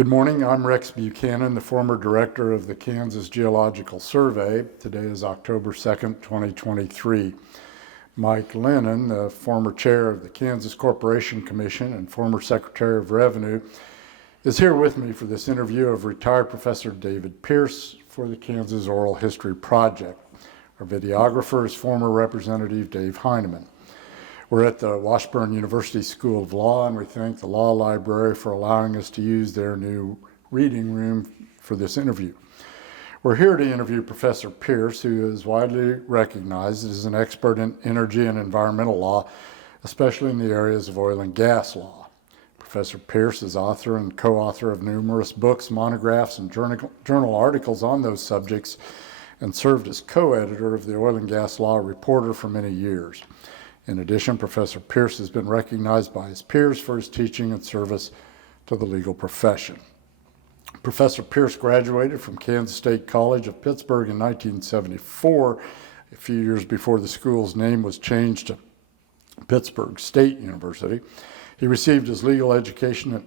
Good morning, I'm Rex Buchanan, the former director of the Kansas Geological Survey. Today is October 2nd, 2023. Mike Lennen, the former chair of the Kansas Corporation Commission and former Secretary of Revenue, is here with me for this interview of retired Professor David Pierce for the Kansas Oral History Project. Our videographer is former Representative Dave Heineman. We're at the Washburn University School of Law, and we thank the Law Library for allowing us to use their new reading room for this interview. We're here to interview Professor Pierce, who is widely recognized as an expert in energy and environmental law, especially in the areas of oil and gas law. Professor Pierce is author and co-author of numerous books, monographs, and journal articles on those subjects, and served as co-editor of the Oil and Gas Law Reporter for many years. In addition, Professor Pierce has been recognized by his peers for his teaching and service to the legal profession. Professor Pierce graduated from Kansas State College of Pittsburgh in 1974, a few years before the school's name was changed to Pittsburgh State University. He received his legal education at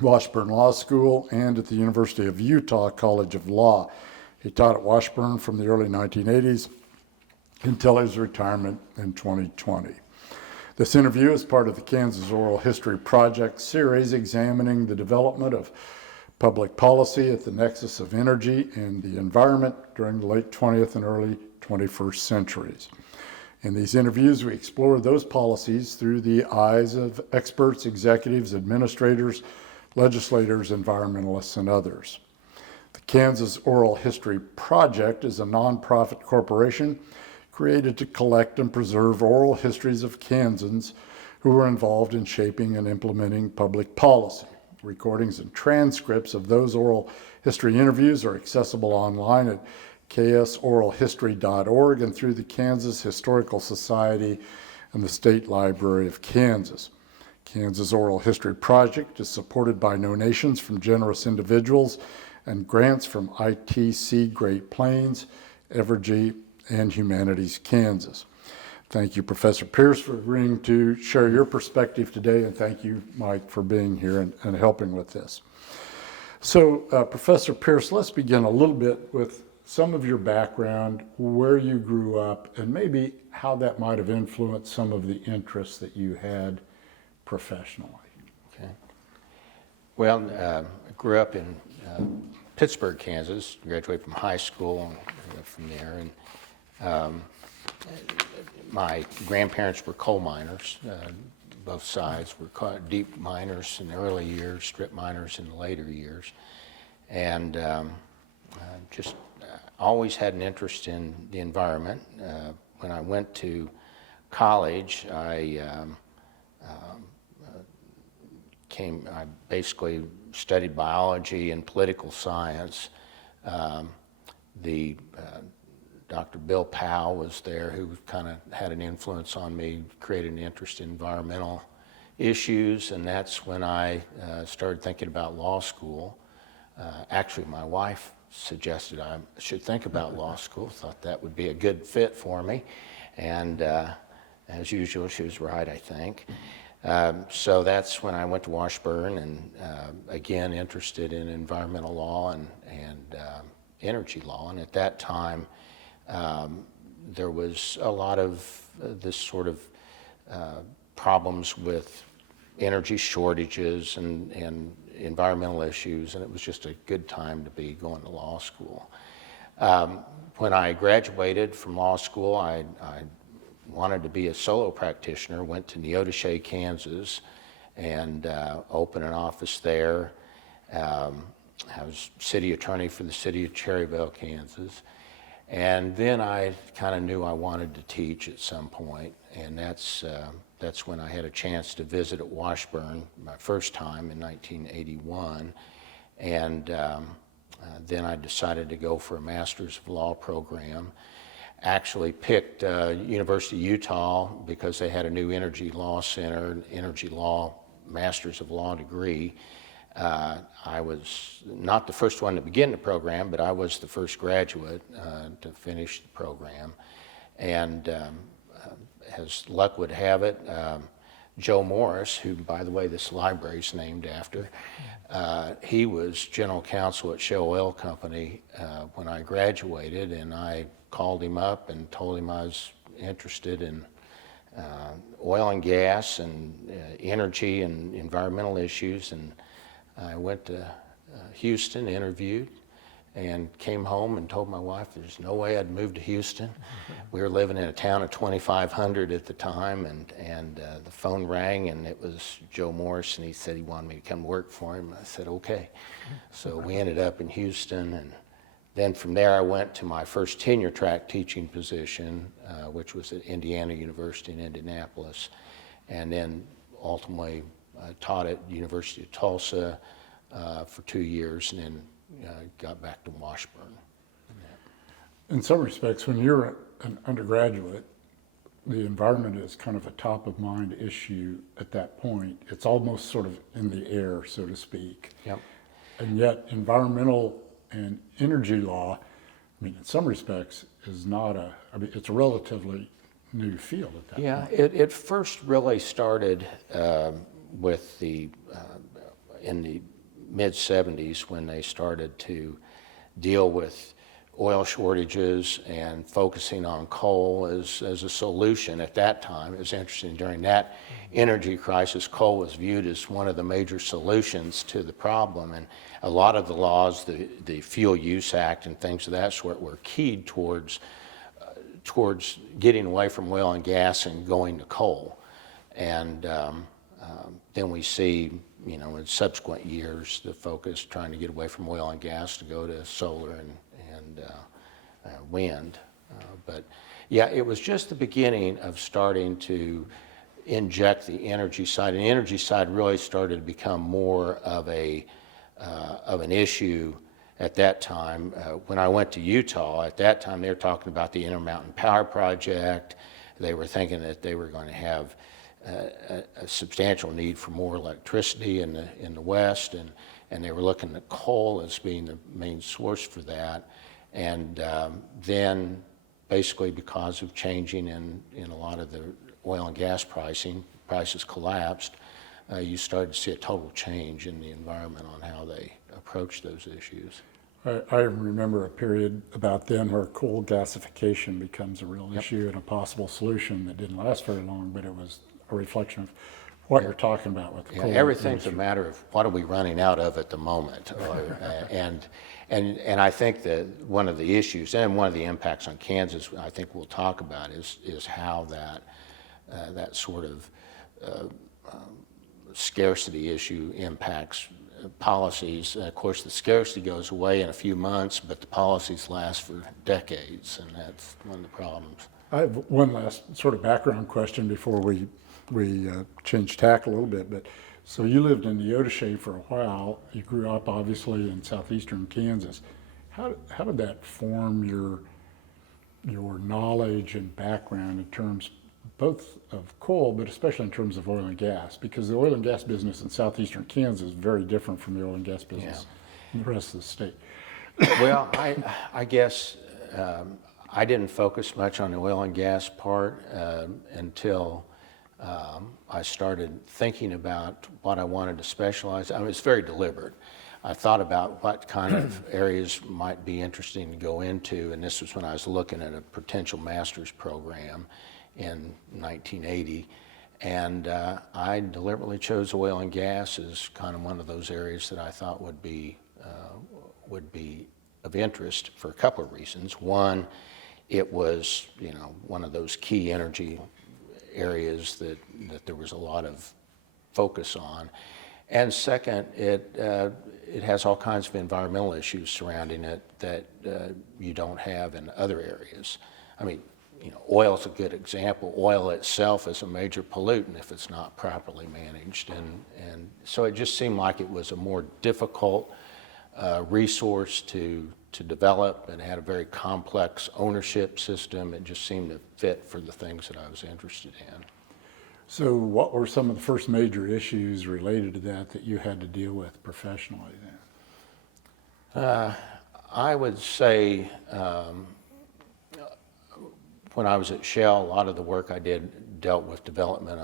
Washburn Law School and at the University of Utah College of Law. He taught at Washburn from the early 1980s until his retirement in 2020. This interview is part of the Kansas Oral History Project series examining the development of public policy at the nexus of energy and the environment during the late 20th and early 21st centuries. In these interviews, we explore those policies through the eyes of experts, executives, administrators, legislators, environmentalists, and others. The Kansas Oral History Project is a nonprofit corporation created to collect and preserve oral histories of Kansans who were involved in shaping and implementing public policy. Recordings and transcripts of those oral history interviews are accessible online at ksoralhistory.org and through the Kansas Historical Society and the State Library of Kansas. Kansas Oral History Project is supported by donations from generous individuals and grants from ITC Great Plains, Evergy, and Humanities Kansas. Thank you, Professor Pierce, for agreeing to share your perspective today, and thank you, Mike, for being here and helping with this. So, Professor Pierce, let's begin a little bit with some of your background, where you grew up, and maybe how that might have influenced some of the interests that you had professionally. Okay. Well, I grew up in Pittsburgh, Kansas, graduated from high school and from there. And my grandparents were coal miners. Both sides were deep miners in the early years, strip miners in the later years. And just always had an interest in the environment. When I went to college, I basically studied biology and political science. Dr. Bill Powell was there, who kind of had an influence on me, created an interest in environmental issues, and that's when I started thinking about law school. Actually, my wife suggested I should think about law school, thought that would be a good fit for me, and as usual, she was right, I think. So that's when I went to Washburn, and again, interested in environmental law and energy law, and at that time, there was a lot of this sort of problems with energy shortages and environmental issues, and it was just a good time to be going to law school. When I graduated from law school, I wanted to be a solo practitioner, went to Neodesha, Kansas, and opened an office there. I was city attorney for the city of Cherryville, Kansas. And then I kind of knew I wanted to teach at some point, and that's when I had a chance to visit at Washburn my first time in 1981, and then I decided to go for a Master's of Law program. Actually picked University of Utah because they had a new energy law center, energy law, Master's of Law degree. I was not the first one to begin the program, but I was the first graduate to finish the program. And as luck would have it, Joe Morris, who, by the way, this library is named after, He was general counsel at Shell Oil Company when I graduated, and I called him up and told him I was interested in oil and gas and energy and environmental issues. And I went to Houston, interviewed, and came home and told my wife there's no way I'd move to Houston. We were living in a town of 2,500 at the time, and the phone rang, and it was Joe Morris, and he said he wanted me to come work for him. I said, okay. So we ended up in Houston, and then from there I went to my first tenure track teaching position, which was at Indiana University in Indianapolis, and then ultimately taught at University of Tulsa for 2 years, and then got back to Washburn. In some respects, when you're an undergraduate, the environment is kind of a top of mind issue at that point. It's almost sort of in the air, so to speak. Yep. And yet environmental and energy law, I mean, in some respects, is not it's a relatively new field at that point. It first really started with in the mid-'70s when they started to deal with oil shortages and focusing on coal as a solution at that time. It was interesting, during that energy crisis, coal was viewed as one of the major solutions to the problem, and a lot of the laws, the Fuel Use Act and things of that sort, were keyed towards getting away from oil and gas and going to coal. And then we see, in subsequent years, the focus trying to get away from oil and gas to go to solar and wind. But yeah, it was just the beginning of starting to inject the energy side. And the energy side really started to become more of an issue at that time. When I went to Utah, at that time they were talking about the Intermountain Power Project. They were thinking that they were going to have a substantial need for more electricity in the West, and they were looking at coal as being the main source for that. And then basically because of changing in a lot of the oil and gas prices collapsed, you started to see a total change in the environment on how they approach those issues. I remember a period about then where coal gasification becomes a real issue and a possible solution that didn't last very long, but it was a reflection of what you're talking about with the coal. Everything's a matter of what are we running out of at the moment. And I think that one of the issues and one of the impacts on Kansas, I think we'll talk about, is how that sort of scarcity issue impacts policies. Of course, the scarcity goes away in a few months, but the policies last for decades, and that's one of the problems. I have one last sort of background question before we change tack a little bit. But so you lived in the Odyssey for a while. You grew up obviously in southeastern Kansas. How did that form your knowledge and background in terms both of coal, but especially in terms of oil and gas? Because the oil and gas business in southeastern Kansas is very different from the oil and gas business in the rest of the state. Well, I guess I didn't focus much on the oil and gas part until I started thinking about what I wanted to specialize. I mean, it's very deliberate. I thought about what kind of areas might be interesting to go into, and this was when I was looking at a potential master's program in 1980, and I deliberately chose oil and gas as kind of one of those areas that I thought would be of interest for a couple of reasons. One, it was one of those key energy areas that there was a lot of focus on, and second, it has all kinds of environmental issues surrounding it that you don't have in other areas. I mean, oil is a good example. Oil itself is a major pollutant if it's not properly managed, and so it just seemed like it was a more difficult resource to develop, and had a very complex ownership system. It just seemed to fit for the things that I was interested in. So what were some of the first major issues related to that you had to deal with professionally then? I would say when I was at Shell, a lot of the work I did dealt with development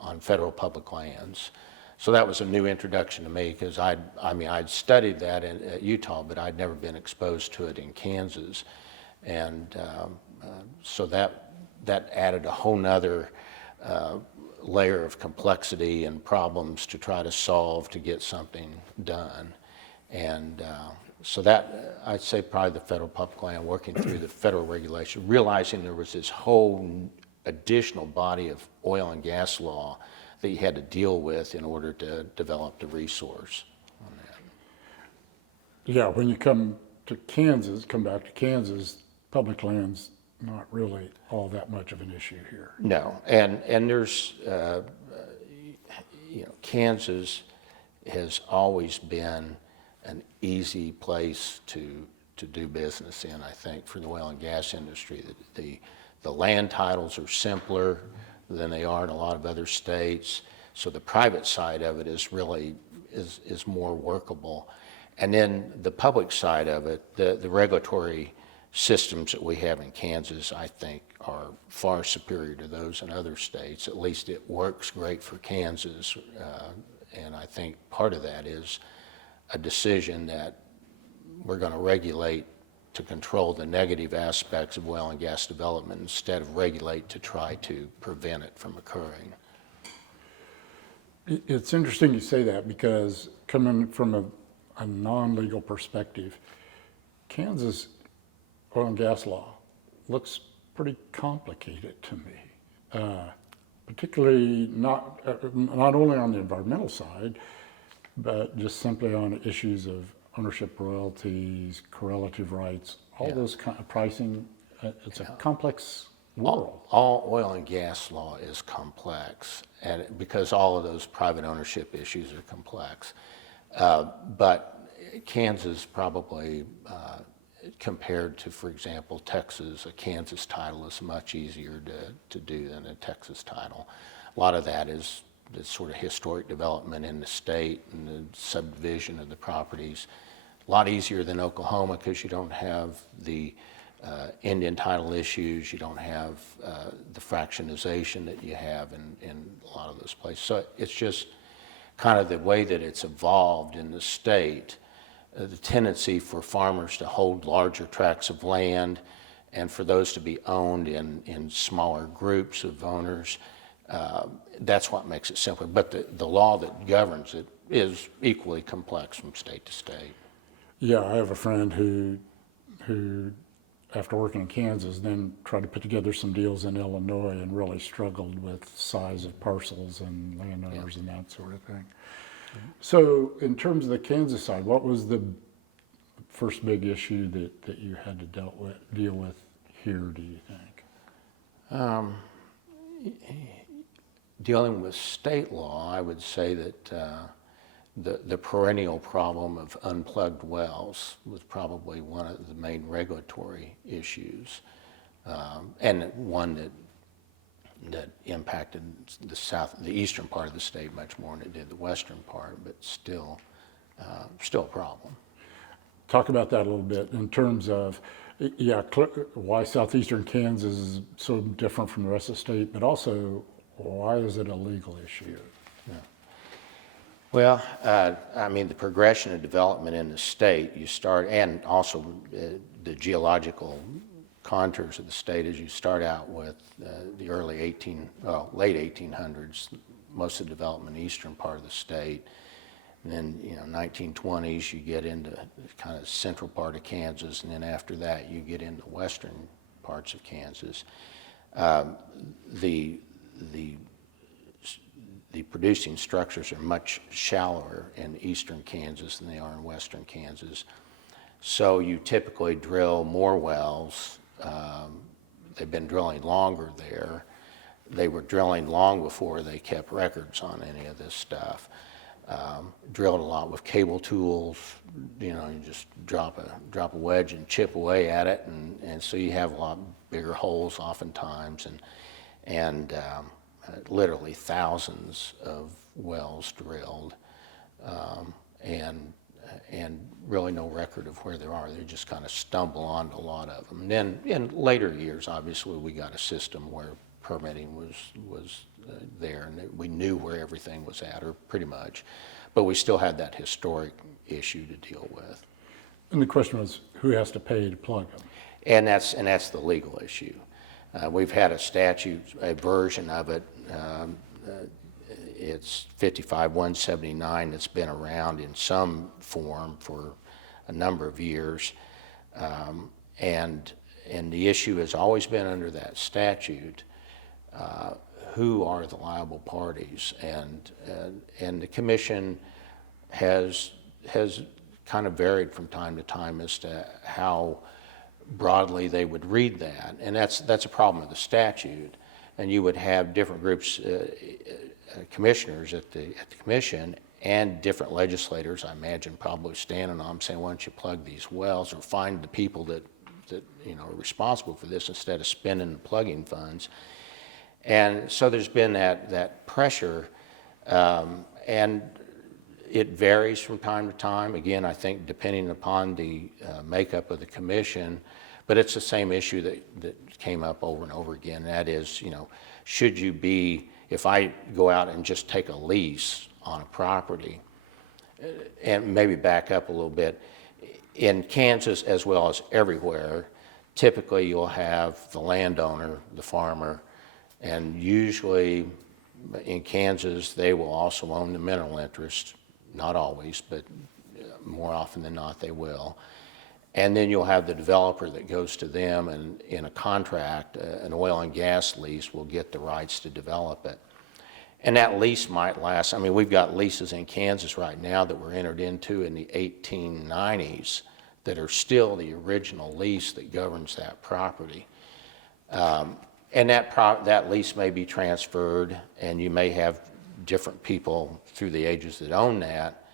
on federal public lands. So that was a new introduction to me because I'd studied that at Utah, but I'd never been exposed to it in Kansas. And so that added a whole nother layer of complexity and problems to try to solve to get something done. And so that, I'd say probably the federal public land, working through the federal regulation, realizing there was this whole additional body of oil and gas law that you had to deal with in order to develop the resource on that. Yeah, when you come back to Kansas, public land's not really all that much of an issue here. No, and there's, Kansas has always been an easy place to do business in, I think, for the oil and gas industry. The land titles are simpler than they are in a lot of other states, so the private side of it is really is more workable. And then the public side of it, the regulatory systems that we have in Kansas, I think, are far superior to those in other states. At least it works great for Kansas, and I think part of that is a decision that we're going to regulate to control the negative aspects of oil and gas development instead of regulate to try to prevent it from occurring. It's interesting you say that because coming from a non-legal perspective, Kansas oil and gas law looks pretty complicated to me, particularly not only on the environmental side, but just simply on issues of ownership royalties, correlative rights, all those kind of pricing. It's a complex world. All oil and gas law is complex, and because all of those private ownership issues are complex. But Kansas probably, compared to, for example, Texas, a Kansas title is much easier to do than a Texas title. A lot of that is the sort of historic development in the state and the subdivision of the properties. A lot easier than Oklahoma because you don't have the Indian title issues, you don't have the fractionization that you have in a lot of those places. So it's just kind of the way that it's evolved in the state, the tendency for farmers to hold larger tracts of land and for those to be owned in smaller groups of owners. That's what makes it simpler. But the law that governs it is equally complex from state to state. Yeah, I have a friend who after working in Kansas, then tried to put together some deals in Illinois and really struggled with size of parcels and landowners and that sort of thing. So in terms of the Kansas side, what was the first big issue that you had to deal with here, do you think? Dealing with state law, I would say that the perennial problem of unplugged wells was probably one of the main regulatory issues, and one that impacted the eastern part of the state much more than it did the western part, but still a problem. Talk about that a little bit in terms of, why southeastern Kansas is so different from the rest of the state, but also why is it a legal issue? Yeah. Well, the progression of development in the state, you start, and also the geological contours of the state, as you start out with the late 1800s, most of the development in the eastern part of the state. And then, 1920s, you get into kind of central part of Kansas, and then after that, you get into western parts of Kansas. The producing structures are much shallower in eastern Kansas than they are in western Kansas. So you typically drill more wells. They've been drilling longer there. They were drilling long before they kept records on any of this stuff. Drilled a lot with cable tools. You just drop a wedge and chip away at it, and so you have a lot bigger holes oftentimes, and literally thousands of wells drilled, and really no record of where they are. They just kind of stumble onto a lot of them. And then in later years, obviously, we got a system where permitting was there, and we knew where everything was at, or pretty much, but we still had that historic issue to deal with. And the question was, who has to pay to plug them? And that's the legal issue. We've had a statute, a version of it. It's 55-179 that's been around in some form for a number of years, and the issue has always been under that statute. Who are the liable parties? And the commission has kind of varied from time to time as to how broadly they would read that, and that's a problem with the statute. And you would have different groups, commissioners at the commission, and different legislators, I imagine, probably standing on them saying, why don't you plug these wells, or find the people that are responsible for this instead of spending the plugging funds. And so there's been that pressure, and it varies from time to time. Again, I think depending upon the makeup of the commission, but it's the same issue that came up over and over again. That is, should you be, if I go out and just take a lease on a property, and maybe back up a little bit, in Kansas as well as everywhere, typically you'll have the landowner, the farmer, and usually in Kansas they will also own the mineral interest. Not always, but more often than not they will. And then you'll have the developer that goes to them, and in a contract, an oil and gas lease will get the rights to develop it. And that lease might last, we've got leases in Kansas right now that were entered into in the 1890s that are still the original lease that governs that property. And that lease may be transferred, and you may have different people through the ages that own that,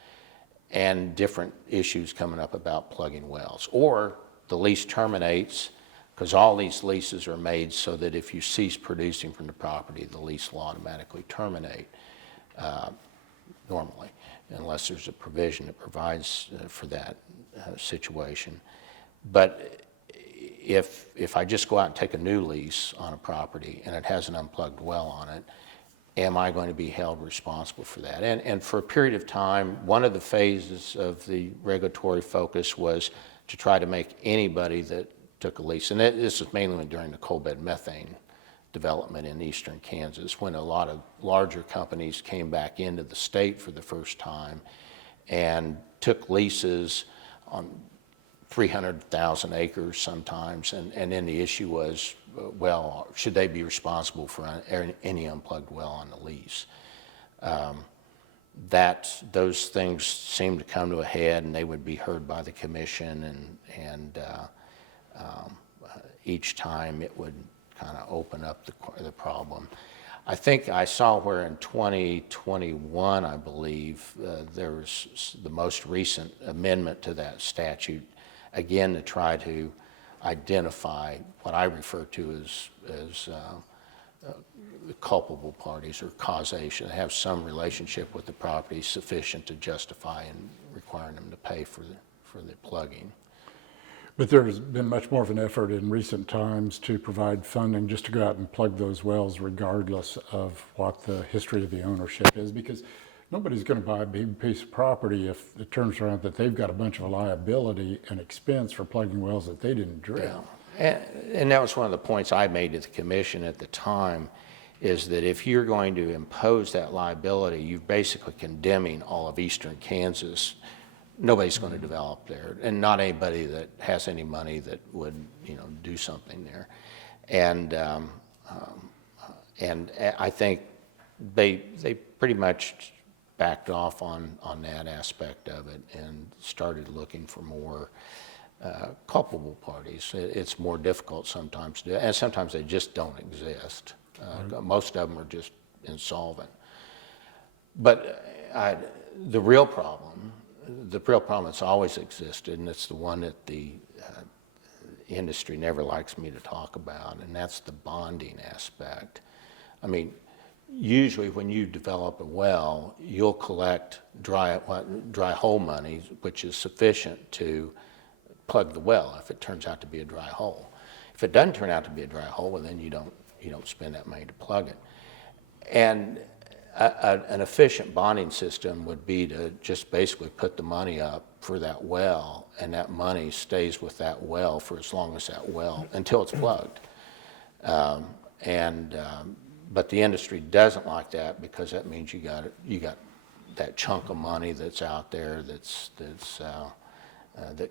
and different issues coming up about plugging wells. Or the lease terminates, because all these leases are made so that if you cease producing from the property, the lease will automatically terminate normally, unless there's a provision that provides for that situation. But if I just go out and take a new lease on a property and it has an unplugged well on it, am I going to be held responsible for that? And for a period of time, one of the phases of the regulatory focus was to try to make anybody that took a lease, and this was mainly during the coal bed methane development in eastern Kansas, when a lot of larger companies came back into the state for the first time and took leases on 300,000 acres sometimes, and then the issue was, well, should they be responsible for any unplugged well on the lease? Those things seemed to come to a head, and they would be heard by the commission, and each time it would kind of open up the problem. I think I saw where in 2021, I believe, there was the most recent amendment to that statute, again to try to identify what I refer to as culpable parties, or causation, have some relationship with the property sufficient to justify and requiring them to pay for the plugging. But there's been much more of an effort in recent times to provide funding just to go out and plug those wells regardless of what the history of the ownership is, because nobody's going to buy a big piece of property if it turns around that they've got a bunch of liability and expense for plugging wells that they didn't drill. Yeah. And that was one of the points I made to the commission at the time, is that if you're going to impose that liability, you're basically condemning all of eastern Kansas. Nobody's going to develop there, and not anybody that has any money that would, do something there. And I think they pretty much backed off on that aspect of it and started looking for more culpable parties. It's more difficult sometimes to do, and sometimes they just don't exist. Most of them are just insolvent. But the real problem that's always existed, and it's the one that the industry never likes me to talk about, and that's the bonding aspect. Usually when you develop a well, you'll collect dry hole money, which is sufficient to plug the well if it turns out to be a dry hole. If it doesn't turn out to be a dry hole, well, then you don't spend that money to plug it. And an efficient bonding system would be to just basically put the money up for that well, and that money stays with that well for as long as that well, until it's plugged. But the industry doesn't like that, because that means you got that chunk of money that's out there that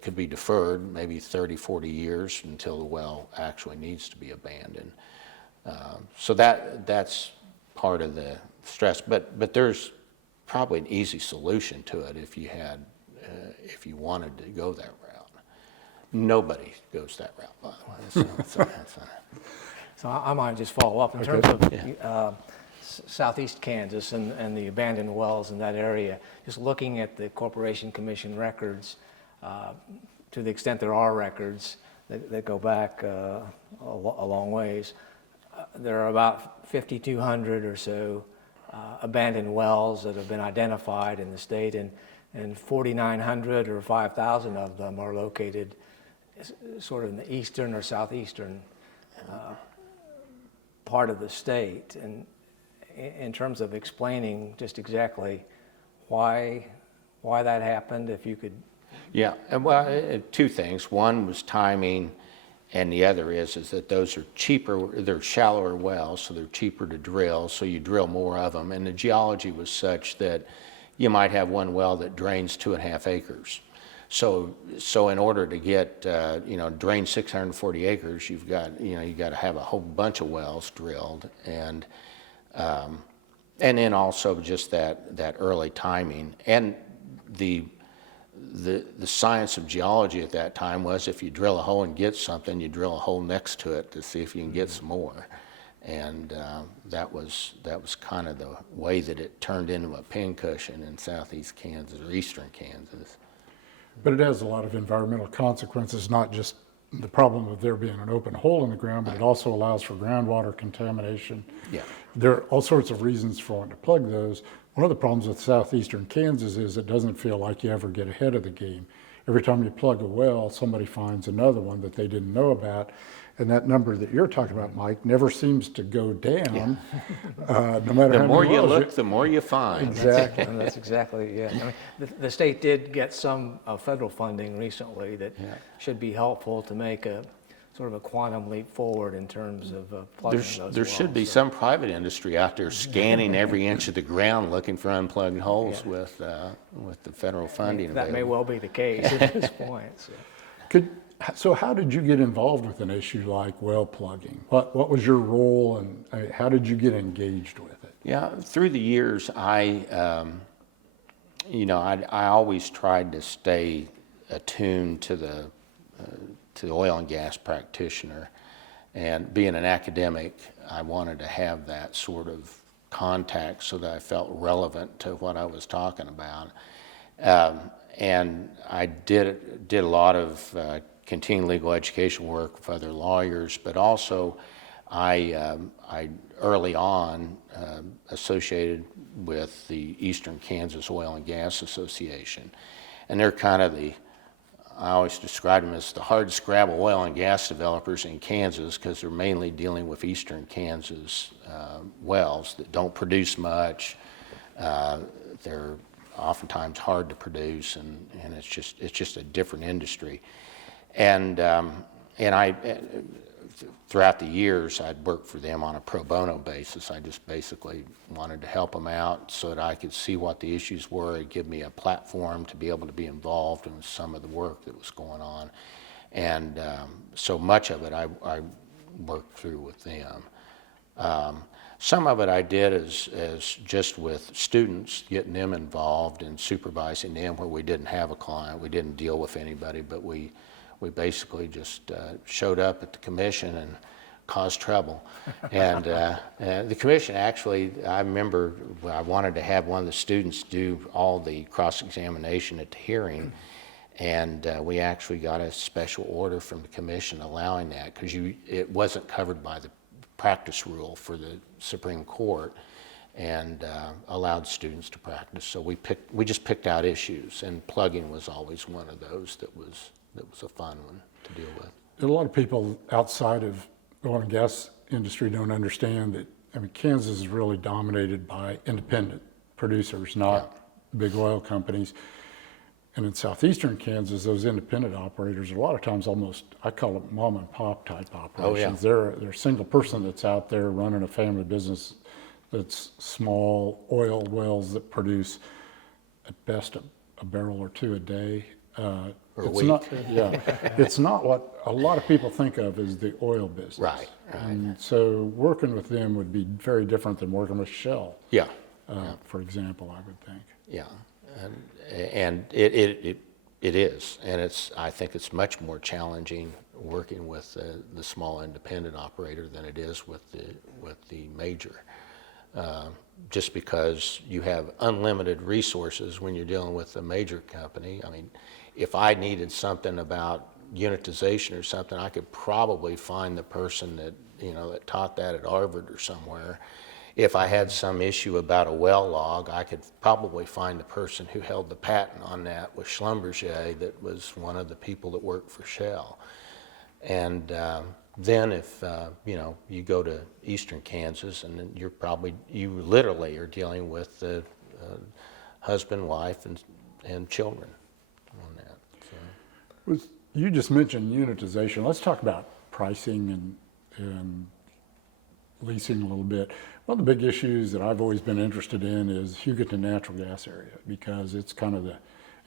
could be deferred maybe 30, 40 years until the well actually needs to be abandoned. So that's part of the stress, but there's probably an easy solution to it if you wanted to go that route. Nobody goes that route, by the way. So I might just follow up in terms of southeast Kansas and the abandoned wells in that area. Just looking at the Corporation Commission records, to the extent there are records that go back a long ways, there are about 5,200 or so abandoned wells that have been identified in the state, and 4,900 or 5,000 of them are located sort of in the eastern or southeastern part of the state. And in terms of explaining just exactly why that happened, if you could. Yeah, and well, two things. One was timing, and the other is that those are cheaper, they're shallower wells, so they're cheaper to drill, so you drill more of them. And the geology was such that you might have one well that drains 2.5 acres. So in order to get, drain 640 acres, you've got to have a whole bunch of wells drilled, and then also just that early timing. And the science of geology at that time was, if you drill a hole and get something, you drill a hole next to it to see if you can get some more. And that was kind of the way that it turned into a pincushion in southeast Kansas or eastern Kansas. But it has a lot of environmental consequences, not just the problem of there being an open hole in the ground, but it also allows for groundwater contamination. Yeah. There are all sorts of reasons for wanting to plug those. One of the problems with southeastern Kansas is it doesn't feel like you ever get ahead of the game. Every time you plug a well, somebody finds another one that they didn't know about. And that number that you're talking about, Mike, never seems to go down, no matter The how more many you wells look, the more you find. Exactly. And that's exactly, yeah. I mean, the state did get some federal funding recently that should be helpful to make a sort of a quantum leap forward in terms of plugging those There wells. should be some private industry out there scanning every inch of the ground looking for unplugged holes with the federal funding That may available. well be the case at this point. So. So how did you get involved with an issue like well plugging? What was your role, and how did you get engaged with it? Yeah, through the years, I always tried to stay attuned to the oil and gas practitioner, and being an academic, I wanted to have that sort of contact so that I felt relevant to what I was talking about. And I did a lot of continuing legal education work with other lawyers, but also I early on associated with the Eastern Kansas Oil and Gas Association, and they're kind of I always describe them as the hard scrabble oil and gas developers in Kansas, because they're mainly dealing with Eastern Kansas wells that don't produce much. They're oftentimes hard to produce, and it's just a different industry. And I, throughout the years, I'd worked for them on a pro bono basis. I just basically wanted to help them out so that I could see what the issues were. It'd give me a platform to be able to be involved in some of the work that was going on. And so much of it I worked through with them. Some of it I did as just with students, getting them involved and supervising them where we didn't have a client. We didn't deal with anybody, but we basically just showed up at the commission and caused trouble. And the commission actually, I remember I wanted to have one of the students do all the cross-examination at the hearing, and we actually got a special order from the commission allowing that, because it wasn't covered by the practice rule for the Supreme Court, and allowed students to practice. So we just picked out issues, and plugging was always one of those that was a fun one to deal with. A lot of people outside of oil and gas industry don't understand that, I mean, Kansas is really dominated by independent producers, not big oil companies. And in southeastern Kansas, those independent operators are a lot of times almost, I call it mom and pop type operations. They're a single person that's out there running a family business that's small oil wells that produce at best a barrel or two a day. Or a It's week. not, it's not what a lot of people think of as the oil business. Right. And so working with them would be very different than working with Shell, Yeah. for example, I would think. Yeah, and it is, and I think it's much more challenging working with the small independent operator than it is with the major. Just because you have unlimited resources when you're dealing with a major company. I mean, if I needed something about unitization or something, I could probably find the person that taught that at Harvard or somewhere. If I had some issue about a well log, I could probably find the person who held the patent on that with Schlumberger, that was one of the people that worked for Shell. And then if you go to eastern Kansas, and then you literally are dealing with the husband, wife, and children on that. So. You just mentioned unitization. Let's talk about pricing and leasing a little bit. One of the big issues that I've always been interested in is Hugoton natural gas area, because it's kind of the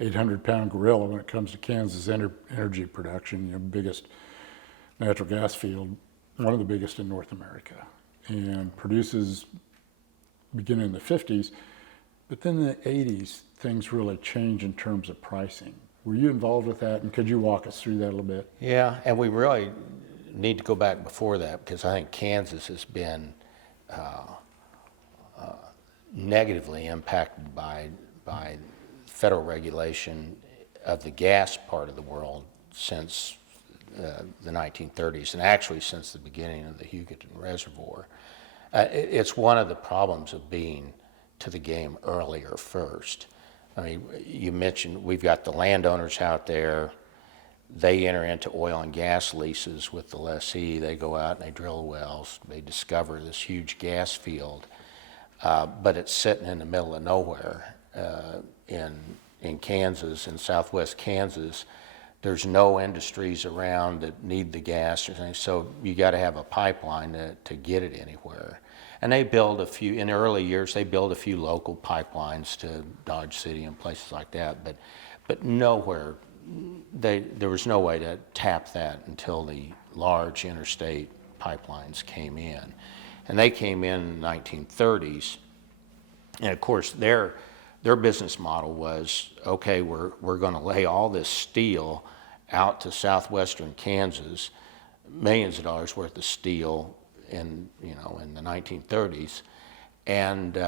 800-pound gorilla when it comes to Kansas energy production. Biggest natural gas field, one of the biggest in North America, and produces beginning in the 50s. But then in the 80s, things really change in terms of pricing. Were you involved with that, and could you walk us through that a little bit? Yeah, and we really need to go back before that, because I think Kansas has been negatively impacted by federal regulation of the gas part of the world since the 1930s, and actually since the beginning of the Hugoton Reservoir. It's one of the problems of being to the game earlier first. I mean, you mentioned we've got the landowners out there. They enter into oil and gas leases with the lessee. They go out and they drill wells. They discover this huge gas field, but it's sitting in the middle of nowhere in Kansas, in southwest Kansas. There's no industries around that need the gas or anything, so you got to have a pipeline to get it anywhere. And they build a few, in the early years, they build a few local pipelines to Dodge City and places like that, but nowhere, there was no way to tap that until the large interstate pipelines came in. And they came in the 1930s, and of course their business model was, okay, we're going to lay all this steel out to southwestern Kansas, millions of dollars worth of steel in the 1930s, and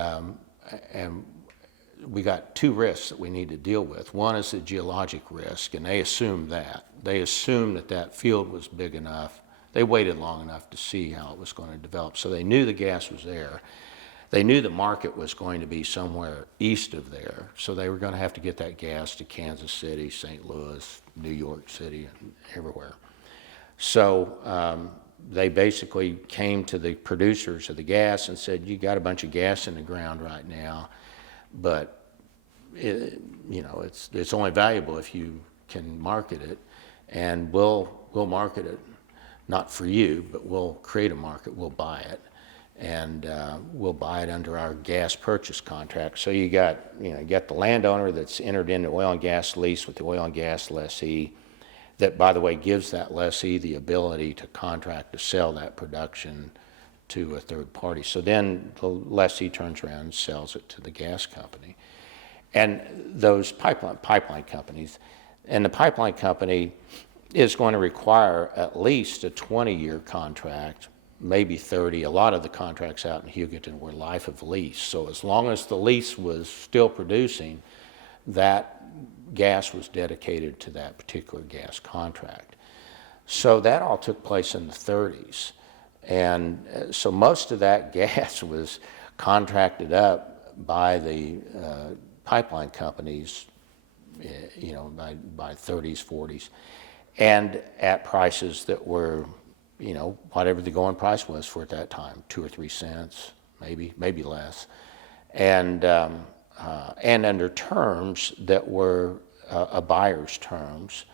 we got two risks that we need to deal with. One is the geologic risk, and they assumed that. They assumed that field was big enough. They waited long enough to see how it was going to develop. So they knew the gas was there. They knew the market was going to be somewhere east of there, so they were going to have to get that gas to Kansas City, St. Louis, New York City, and everywhere. So they basically came to the producers of the gas and said, you got a bunch of gas in the ground right now, but it's only valuable if you can market it, and we'll market it, not for you, but we'll create a market, we'll buy it, and we'll buy it under our gas purchase contract. So you got the landowner that's entered into oil and gas lease with the oil and gas lessee, that, by the way, gives that lessee the ability to contract to sell that production to a third party. So then the lessee turns around and sells it to the gas company. And those pipeline companies, and the pipeline company is going to require at least a 20-year contract, maybe 30. A lot of the contracts out in Hugoton were life of lease. So as long as the lease was still producing, that gas was dedicated to that particular gas contract. So that all took place in the 30s. And so most of that gas was contracted up by the pipeline companies, by 30s, 40s, and at prices that were whatever the going price was for at that time, 2 or 3 cents, maybe less, and under terms that were a buyer's terms,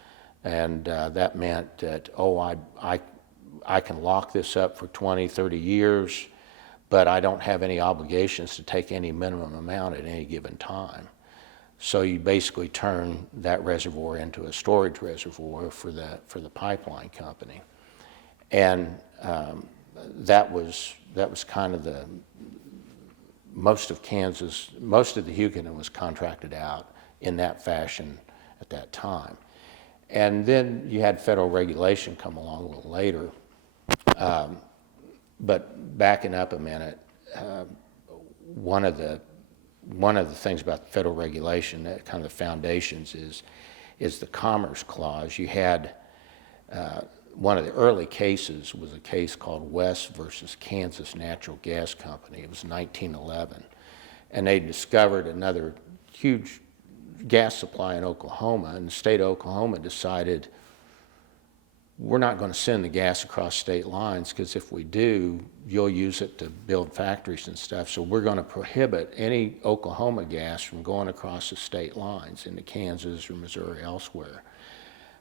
and that meant that, I can lock this up for 20, 30 years, but I don't have any obligations to take any minimum amount at any given time. So you basically turn that reservoir into a storage reservoir for the pipeline company. And that was kind of most of Kansas, most of the Hugoton was contracted out in that fashion at that time. And then you had federal regulation come along a little later. But backing up a minute, one of the things about the federal regulation, that kind of the foundations, is the Commerce Clause. You had one of the early cases was a case called West versus Kansas Natural Gas Company. It was 1911, and they discovered another huge gas supply in Oklahoma, and the state of Oklahoma decided, we're not going to send the gas across state lines, because if we do, you'll use it to build factories and stuff. So we're going to prohibit any Oklahoma gas from going across the state lines into Kansas or Missouri, elsewhere.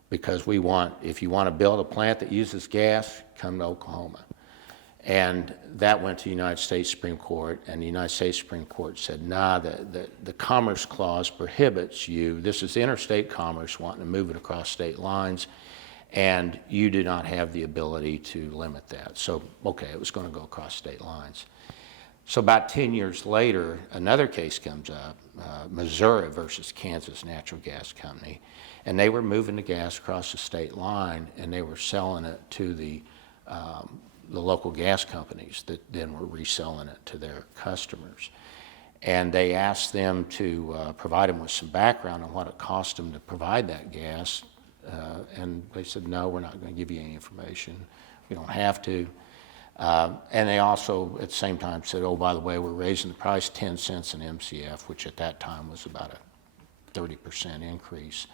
Because if you want to build a plant that uses gas, come to Oklahoma. And that went to the United States Supreme Court, and the United States Supreme Court said, nah, the Commerce Clause prohibits you. This is interstate commerce wanting to move it across state lines, and you do not have the ability to limit that. So, okay, it was going to go across state lines. So about 10 years later, another case comes up, Missouri versus Kansas Natural Gas Company, and they were moving the gas across the state line, and they were selling it to the local gas companies that then were reselling it to their customers. And they asked them to provide them with some background on what it cost them to provide that gas. And they said, no, we're not going to give you any information. We don't have to. And they also, at the same time, said, oh, by the way, we're raising the price 10 cents an MCF, which at that time was about a 30% increase.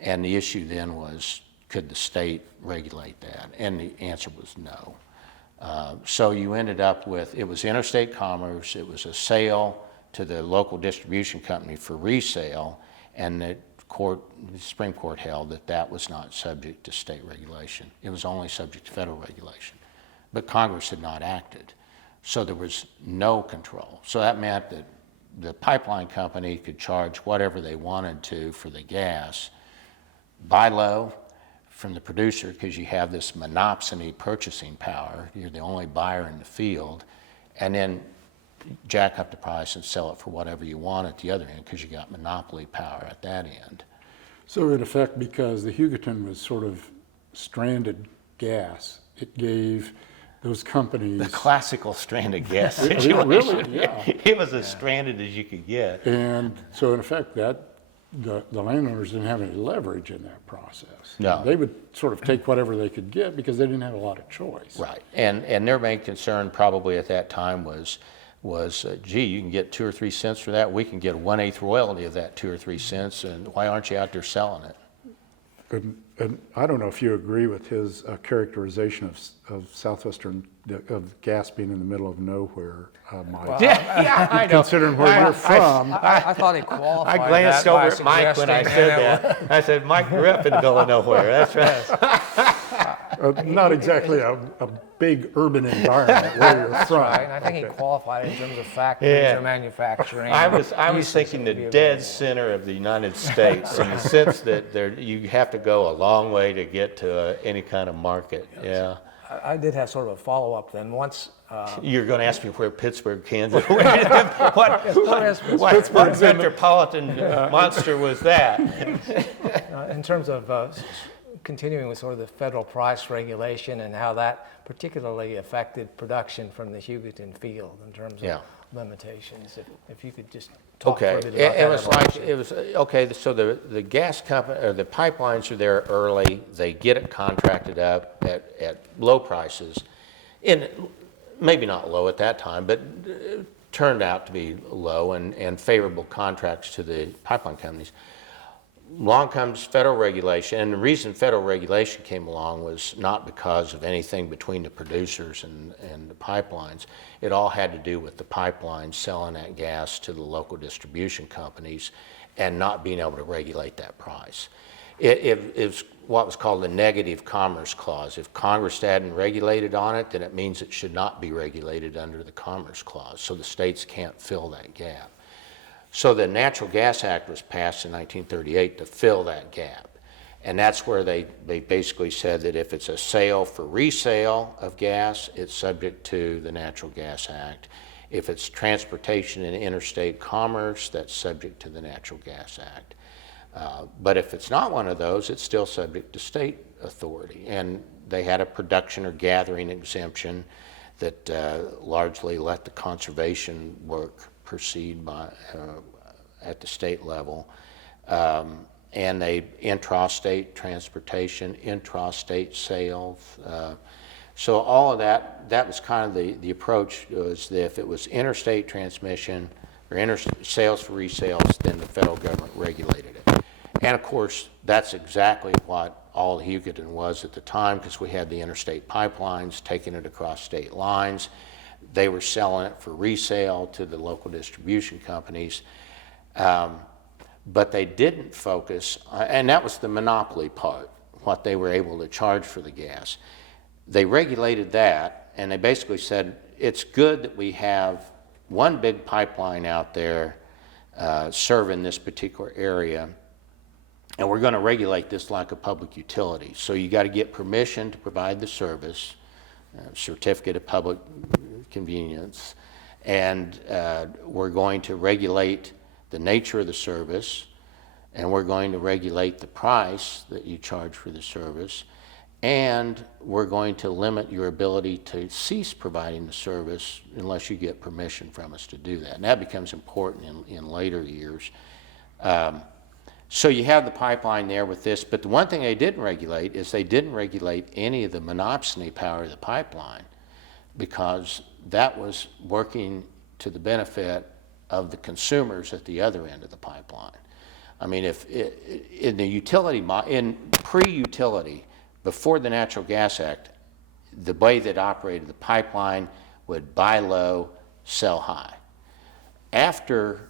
And the issue then was, could the state regulate that? And the answer was no. So you ended up with, it was interstate commerce, it was a sale to the local distribution company for resale, and the Supreme Court held that that was not subject to state regulation. It was only subject to federal regulation. But Congress had not acted, so there was no control. So that meant that the pipeline company could charge whatever they wanted to for the gas, buy low from the producer, because you have this monopsony purchasing power. You're the only buyer in the field, and then jack up the price and sell it for whatever you want at the other end, because you got monopoly power at that end. So in effect, because the Hugoton was sort of stranded gas, it gave those companies... The classical stranded gas situation. Really, yeah. It was as stranded as you could get. And so in effect, that the landowners didn't have any leverage in that process. No. They would sort of take whatever they could get because they didn't have a lot of choice. Right. And their main concern probably at that time was gee, you can get 2 or 3 cents for that. We can get 1/8 royalty of that 2 or 3 cents, and why aren't you out there selling it? And I don't know if you agree with his characterization of southwestern, of gas being in the middle of nowhere, Mike. Well, Yeah, I know. Considering where you're from. I thought he qualified I glanced that by over at Mike when I suggesting said that. I said, Mike grew up in the middle of nowhere. That's right. Not exactly a big urban environment where you're from. Right, and I think he qualified in terms of factories Yeah. or manufacturing. I was thinking the Uses would be dead available. center of the United States, in the sense that you have to go a long way to get to any kind of market. Yeah. I did have sort of a follow-up then. Once You're going to ask me where Pittsburgh, Kansas, what metropolitan monster was that? in terms of continuing with sort of the federal price regulation and how that particularly affected production from the Hugoton field in terms of limitations, if you could just talk for a bit about that. It was okay. So the gas company or the pipelines are there early. They get it contracted up at low prices, and maybe not low at that time, but turned out to be low and favorable contracts to the pipeline companies. along comes federal regulation, and the reason federal regulation came along was not because of anything between the producers and the pipelines. It all had to do with the pipelines selling that gas to the local distribution companies and not being able to regulate that price. It was what was called the negative commerce clause. If Congress hadn't regulated on it, then it means it should not be regulated under the Commerce Clause, so the states can't fill that gap. So the Natural Gas Act was passed in 1938 to fill that gap. And that's where they basically said that if it's a sale for resale of gas, it's subject to the Natural Gas Act. If it's transportation and interstate commerce, that's subject to the Natural Gas Act. But if it's not one of those, it's still subject to state authority. And they had a production or gathering exemption that largely let the conservation work proceed by, at the state level. And they intrastate transportation, intrastate sales. So all of that was kind of the approach, was that if it was interstate transmission or sales for resales, then the federal government regulated it. And of course, that's exactly what all Hugoton was at the time, because we had the interstate pipelines taking it across state lines. They were selling it for resale to the local distribution companies. But they didn't focus, and that was the monopoly part, what they were able to charge for the gas. They regulated that, and they basically said, it's good that we have one big pipeline out there serving this particular area, and we're going to regulate this like a public utility. So you got to get permission to provide the service, certificate of public convenience, and we're going to regulate the nature of the service, and we're going to regulate the price that you charge for the service, and we're going to limit your ability to cease providing the service unless you get permission from us to do that. And that becomes important in later years. So you have the pipeline there with this, but the one thing they didn't regulate is they didn't regulate any of the monopsony power of the pipeline, because that was working to the benefit of the consumers at the other end of the pipeline. I mean, if in the utility, in pre-utility, before the Natural Gas Act, the way that operated the pipeline would buy low, sell high. After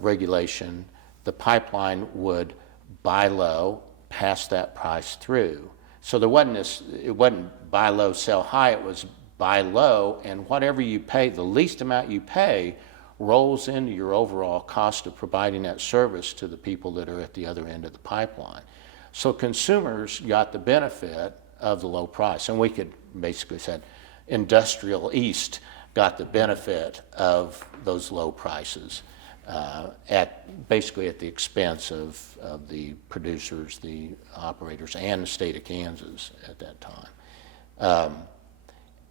regulation, the pipeline would buy low, pass that price through. So there wasn't this, it wasn't buy low, sell high, it was buy low, and whatever you pay, the least amount you pay rolls into your overall cost of providing that service to the people that are at the other end of the pipeline. So consumers got the benefit of the low price, and we could basically say industrial East got the benefit of those low prices basically at the expense of the producers, the operators, and the state of Kansas at that time.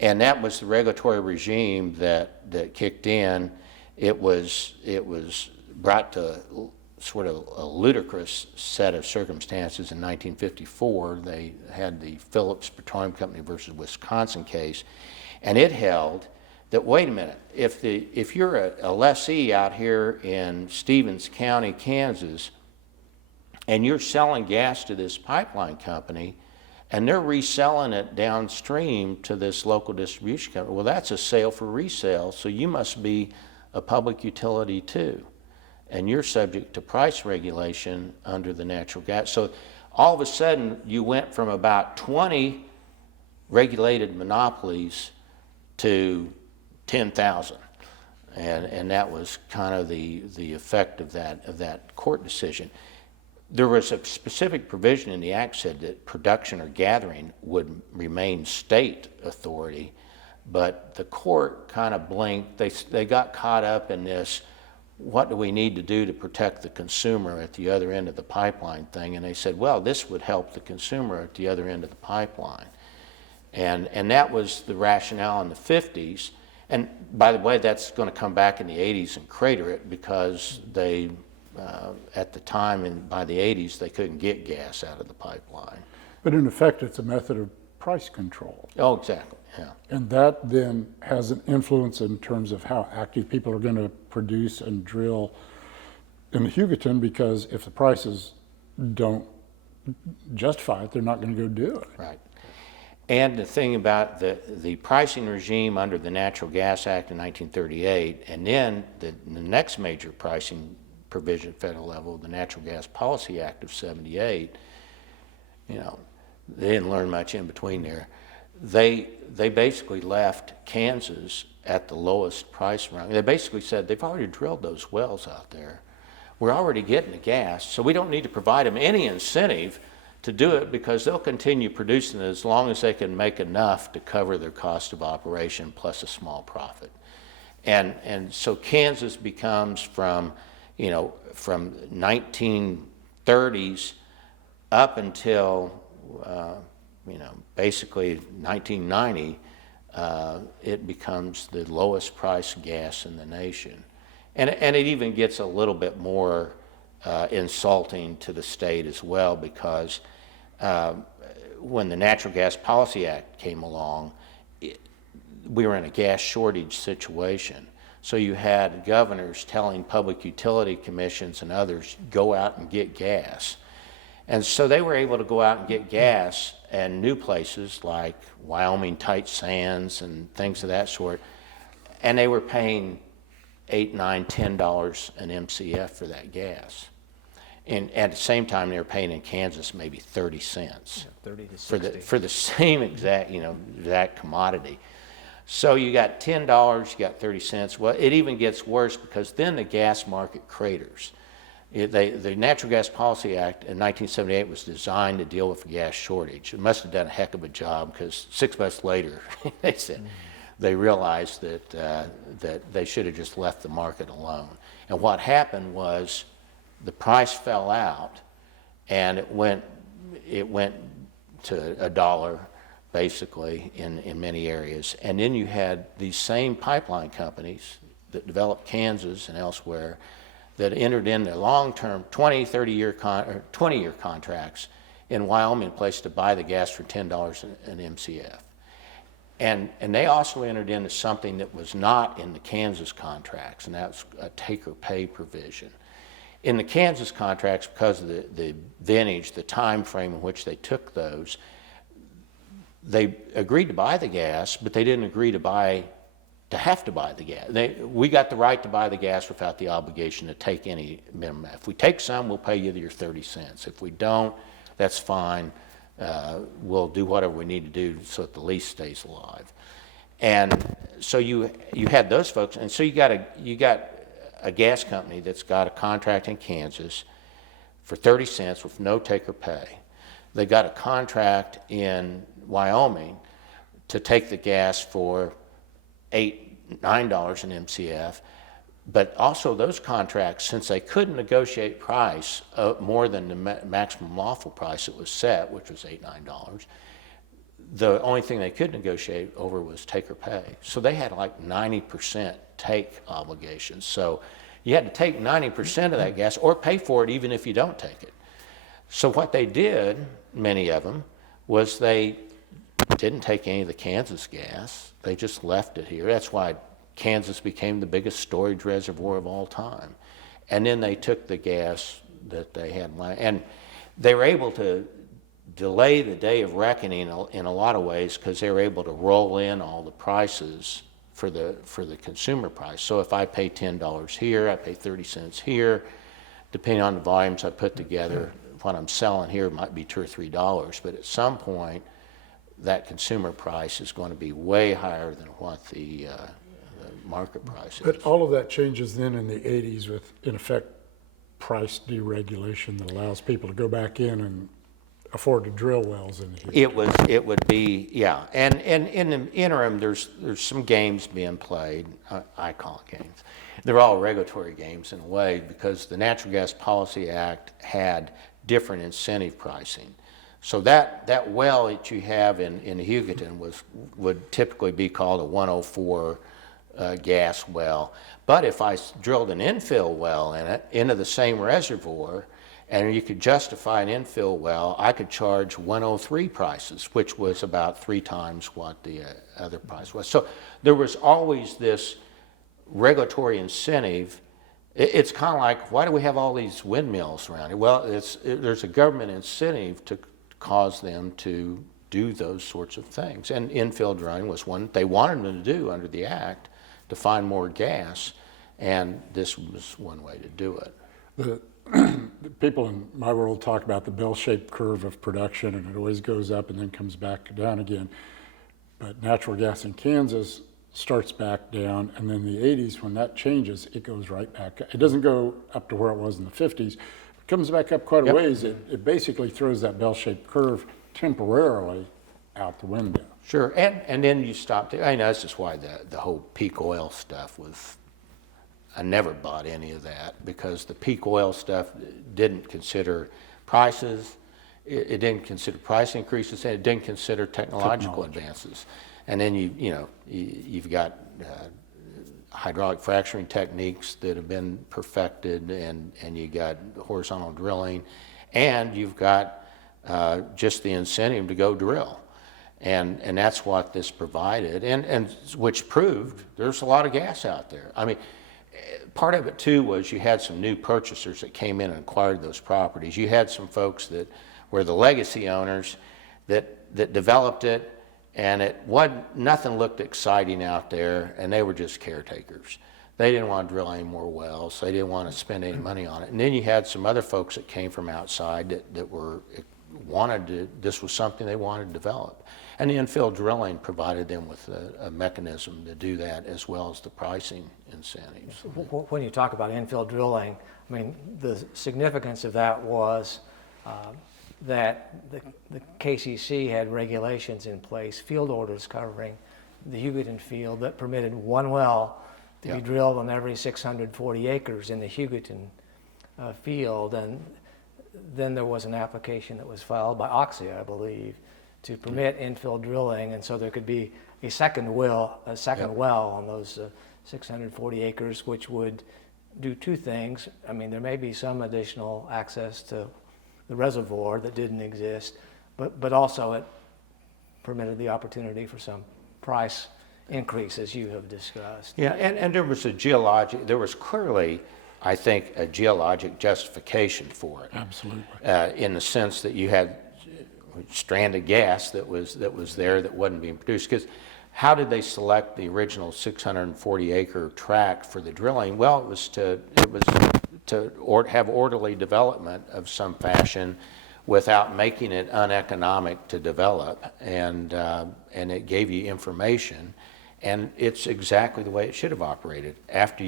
And that was the regulatory regime that kicked in. It was brought to sort of a ludicrous set of circumstances in 1954. They had the Phillips Petroleum Company versus Wisconsin case, and it held that, wait a minute, if you're a lessee out here in Stevens County, Kansas, and you're selling gas to this pipeline company, and they're reselling it downstream to this local distribution company, well, that's a sale for resale, so you must be a public utility too, and you're subject to price regulation under the natural gas. So all of a sudden, you went from about 20 regulated monopolies to 10,000, and that was kind of the effect of that court decision. There was a specific provision in the act said that production or gathering would remain state authority, but the court kind of blinked. They got caught up in this, what do we need to do to protect the consumer at the other end of the pipeline thing, and they said, well, this would help the consumer at the other end of the pipeline. And that was the rationale in the 50s. And by the way, that's going to come back in the 80s and crater it, because they, at the time and by the 80s, they couldn't get gas out of the pipeline. But in effect, it's a method of price control. Oh, exactly, yeah. And that then has an influence in terms of how active people are going to produce and drill in the Hugoton, because if the price is don't justify it, they're not going to go do it. Right. And the thing about the pricing regime under the Natural Gas Act of 1938, and then the next major pricing provision at federal level, the Natural Gas Policy Act of 78, you know, they didn't learn much in between there. They basically left Kansas at the lowest price rung. They basically said they've already drilled those wells out there. We're already getting the gas, so we don't need to provide them any incentive to do it because they'll continue producing it as long as they can make enough to cover their cost of operation plus a small profit. And so Kansas becomes from 1930s up until basically 1990, it becomes the lowest price gas in the nation. And it even gets a little bit more insulting to the state as well, because when the Natural Gas Policy Act came along, we were in a gas shortage situation. So you had governors telling public utility commissions and others, go out and get gas. And so they were able to go out and get gas in new places like Wyoming tight sands and things of that sort, and they were paying $8, $9, $10 an MCF for that gas. And at the same time, they were paying in Kansas maybe 30 cents 30 to 60. for the same exact commodity. So you got $10, you got 30 cents. Well, it even gets worse because then the gas market craters. The Natural Gas Policy Act in 1978 was designed to deal with the gas shortage. It must have done a heck of a job because 6 months later, they said they realized that they should have just left the market alone. And what happened was the price fell out, and it went to $1 basically in many areas. And then you had these same pipeline companies that developed Kansas and elsewhere that entered into long-term 20-year contracts in Wyoming, place to buy the gas for $10 an MCF. And they also entered into something that was not in the Kansas contracts, and that's a take-or-pay provision. In the Kansas contracts, because of the vintage, the time frame in which they took those, they agreed to buy the gas, but they didn't agree to have to buy the gas. We got the right to buy the gas without the obligation to take any minimum. If we take some, we'll pay you your 30 cents. If we don't, that's fine. We'll do whatever we need to do so that the lease stays alive. And so you had those folks, and so you got a gas company that's got a contract in Kansas for 30 cents with no take or pay. They got a contract in Wyoming to take the gas for $8, $9 an MCF, but also those contracts, since they couldn't negotiate price more than the maximum lawful price that was set, which was $8, $9, the only thing they could negotiate over was take or pay. So they had like 90% take obligations. So you had to take 90% of that gas or pay for it even if you don't take it. So what they did, many of them, was they didn't take any of the Kansas gas. They just left it here. That's why Kansas became the biggest storage reservoir of all time. And then they took the gas that they had, and they were able to delay the day of reckoning in a lot of ways because they were able to roll in all the prices for the consumer price. So if I pay $10 here, I pay 30 cents here, depending on the volumes I put together, what I'm selling here might be $2 or $3, but at some point, that consumer price is going to be way higher than what the market price is. But all of that changes then in the 80s with, in effect, price deregulation that allows people to go back in and afford to drill wells in here. It would be, yeah. And in the interim, there's some games being played. I call it games. They're all regulatory games in a way because the Natural Gas Policy Act had different incentive pricing. So that well that you have in Hugoton would typically be called a 104 gas well. But if I drilled an infill well in it, into the same reservoir, and you could justify an infill well, I could charge 103 prices, which was about 3 times what the other price was. So there was always this regulatory incentive It's kind of like, why do we have all these windmills around here? Well, there's a government incentive to cause them to do those sorts of things. And infill drilling was one they wanted them to do under the act to find more gas, and this was one way to do it. The people in my world talk about the bell-shaped curve of production, and it always goes up and then comes back down again. But natural gas in Kansas starts back down, and then in the 80s, when that changes, it goes right back. It doesn't go up to where it was in the 50s. It comes back up quite a ways. It basically throws that bell-shaped curve temporarily out the window. Sure, and then you stop there. I know this is why the whole peak oil stuff was, I never bought any of that, because the peak oil stuff didn't consider prices, it didn't consider price increases, and it didn't consider technological advances. And then you've got hydraulic fracturing techniques that have been perfected, and you got horizontal drilling, and you've got just the incentive to go drill. And that's what this provided, and which proved there's a lot of gas out there. I mean, part of it too was you had some new purchasers that came in and acquired those properties. You had some folks that were the legacy owners that developed it, and nothing looked exciting out there, and they were just caretakers. They didn't want to drill any more wells. They didn't want to spend any money on it. And then you had some other folks that came from outside that this was something they wanted to develop. And the infill drilling provided them with a mechanism to do that, as well as the pricing incentives. When you talk about infill drilling, I mean, the significance of that was that the KCC had regulations in place, field orders covering the Hugoton field that permitted one well to be drilled on every 640 acres in the Hugoton field. And then there was an application that was filed by Oxia, I believe, to permit infill drilling, and so there could be a second well on those 640 acres, which would do two things. I mean, there may be some additional access to the reservoir that didn't exist, but also it permitted the opportunity for some price increase, as you have discussed. Yeah, and there was clearly, I think, a geologic justification for it. Absolutely. In the sense that you had stranded gas that was there that wasn't being produced. Because how did they select the original 640-acre tract for the drilling? Well, it was to have orderly development of some fashion without making it uneconomic to develop, and it gave you information, and it's exactly the way it should have operated. After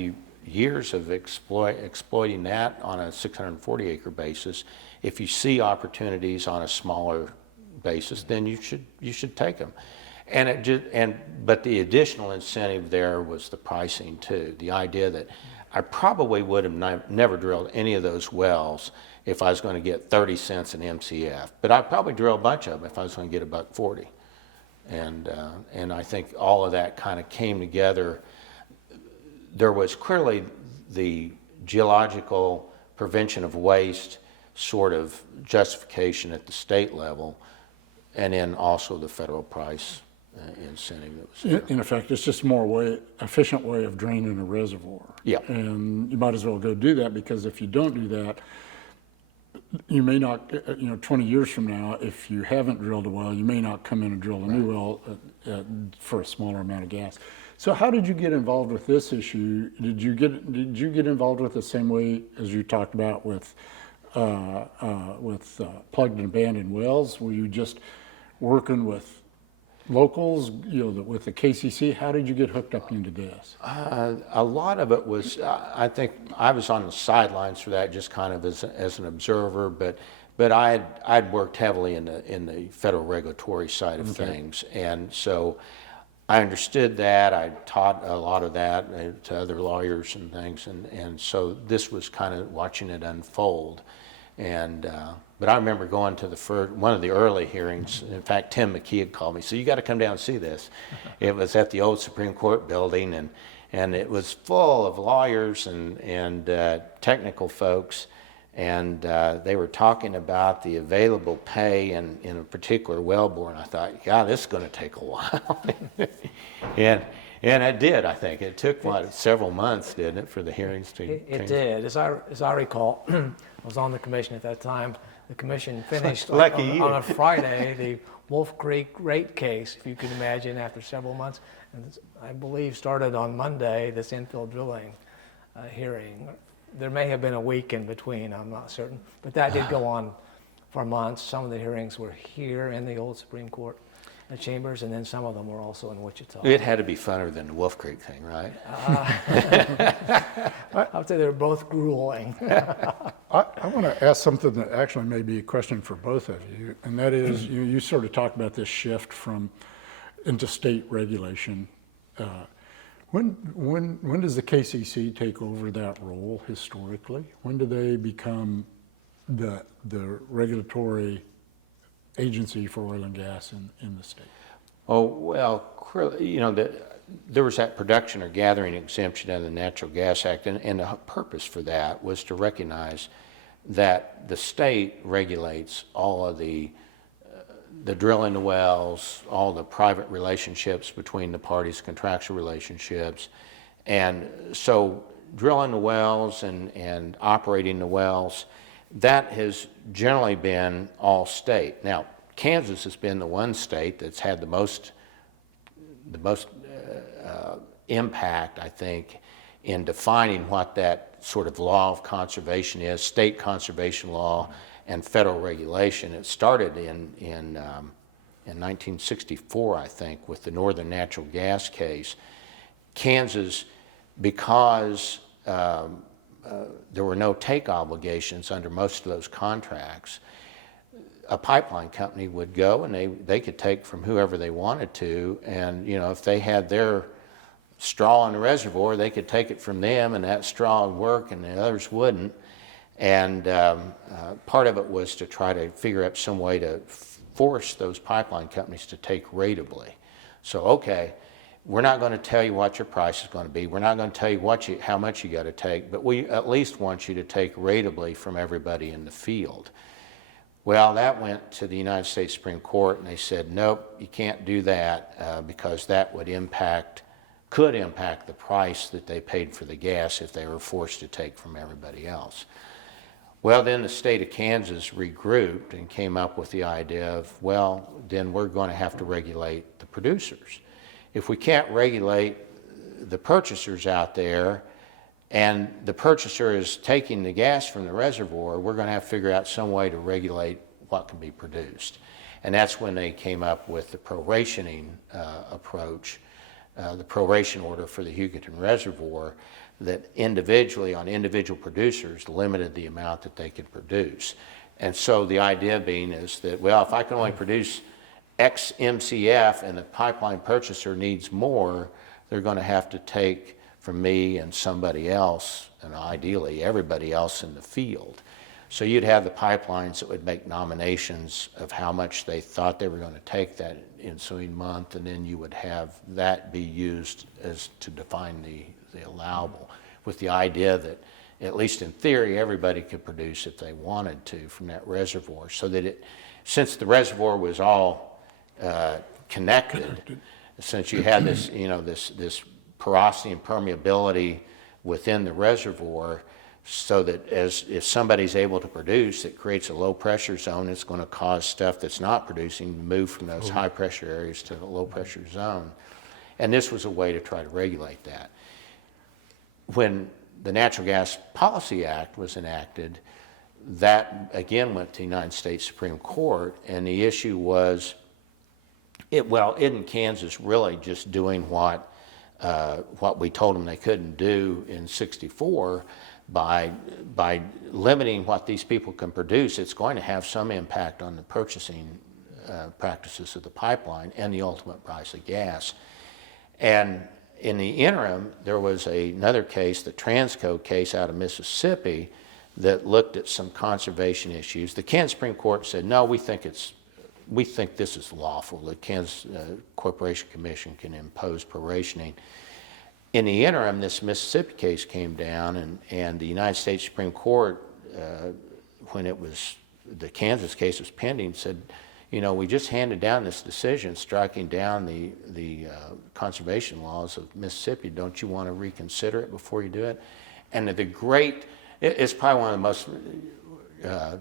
years of exploiting that on a 640-acre basis, if you see opportunities on a smaller basis, then you should take them. But the additional incentive there was the pricing too. The idea that I probably would have never drilled any of those wells if I was going to get 30 cents an MCF, but I'd probably drill a bunch of them if I was going to get $1.40. And I think all of that kind of came together. There was clearly the geological prevention of waste sort of justification at the state level, and then also the federal price incentive that was there. In effect, it's just a more efficient way of draining a reservoir. Yeah. And you might as well go do that, because if you don't do that, you may not, 20 years from now, if you haven't drilled a well, you may not come in and drill a new well for a smaller amount of gas. So how did you get involved with this issue? Did you get involved with the same way as you talked about with plugged and abandoned wells? Were you just working with locals, with the KCC? How did you get hooked up into this? A lot of it was, I think I was on the sidelines for that, just kind of as an observer, but I'd worked heavily in the federal regulatory side of things, and so I understood that. I taught a lot of that to other lawyers and things, and so this was kind of watching it unfold. But I remember going to one of the early hearings. In fact, Tim McKee had called me, so you got to come down and see this. It was at the old Supreme Court building, and it was full of lawyers and technical folks, and they were talking about the available pay in a particular wellbore, and I thought, God, this is going to take a while. And it did, I think. It took, what, several months, didn't it, for the hearings to... It did. As I recall, I was on the commission at that time. The commission finished Lucky you. on a Friday the Wolf Creek rate case, if you can imagine, after several months. And I believe started on Monday, this infill drilling hearing. There may have been a week in between, I'm not certain. But that did go on for months. Some of the hearings were here in the old Supreme Court chambers, and then some of them were also in Wichita. It had to be funner than the Wolf Creek thing, right? I would say they were both grueling. I want to ask something that actually may be a question for both of you, and that is, you sort of talked about this shift into state regulation. When does the KCC take over that role historically? When do they become the regulatory agency for oil and gas in the state? Oh, well, there was that production or gathering exemption under the Natural Gas Act, and the purpose for that was to recognize that the state regulates all of the drilling the wells, all the private relationships between the parties, contractual relationships. And so drilling the wells and operating the wells, that has generally been all state. Now, Kansas has been the one state that's had the most impact, I think, in defining what that sort of law of conservation is, state conservation law and federal regulation. It started in 1964, I think, with the Northern Natural Gas case. Kansas, because there were no take obligations under most of those contracts, a pipeline company would go and they could take from whoever they wanted to, and if they had their straw in the reservoir, they could take it from them, and that straw would work and the others wouldn't. And part of it was to try to figure out some way to force those pipeline companies to take ratably. So, okay, we're not going to tell you what your price is going to be. We're not going to tell you how much you got to take, but we at least want you to take ratably from everybody in the field. Well, that went to the United States Supreme Court, and they said, nope, you can't do that because that could impact the price that they paid for the gas if they were forced to take from everybody else. Well, then the state of Kansas regrouped and came up with the idea of, well, then we're going to have to regulate the producers. If we can't regulate the purchasers out there, and the purchaser is taking the gas from the reservoir, we're going to have to figure out some way to regulate what can be produced. And that's when they came up with the prorationing approach, the proration order for the Hugoton Reservoir, that individually, on individual producers, limited the amount that they could produce. And so the idea being is that, well, if I can only produce X MCF and the pipeline purchaser needs more, they're going to have to take from me and somebody else, and ideally everybody else in the field. So you'd have the pipelines that would make nominations of how much they thought they were going to take that ensuing month, and then you would have that be used as to define the allowable, with the idea that, at least in theory, everybody could produce if they wanted to from that reservoir. So that since the reservoir was all connected, since you had this, this porosity and permeability within the reservoir, so that if somebody's able to produce, it creates a low pressure zone. It's going to cause stuff that's not producing to move from those high pressure areas to the low pressure zone. And this was a way to try to regulate that. When the Natural Gas Policy Act was enacted, that again went to the United States Supreme Court, and the issue was, isn't Kansas really just doing what we told them they couldn't do in '64 by limiting what these people can produce? It's going to have some impact on the purchasing practices of the pipeline and the ultimate price of gas. And in the interim, there was another case, the Transco case out of Mississippi, that looked at some conservation issues. The Kansas Supreme Court said, no, we think this is lawful. The Kansas Corporation Commission can impose prorationing. In the interim, this Mississippi case came down, and the United States Supreme Court, when the Kansas case was pending, said, we just handed down this decision striking down the conservation laws of Mississippi. Don't you want to reconsider it before you do it? And it's probably one of the most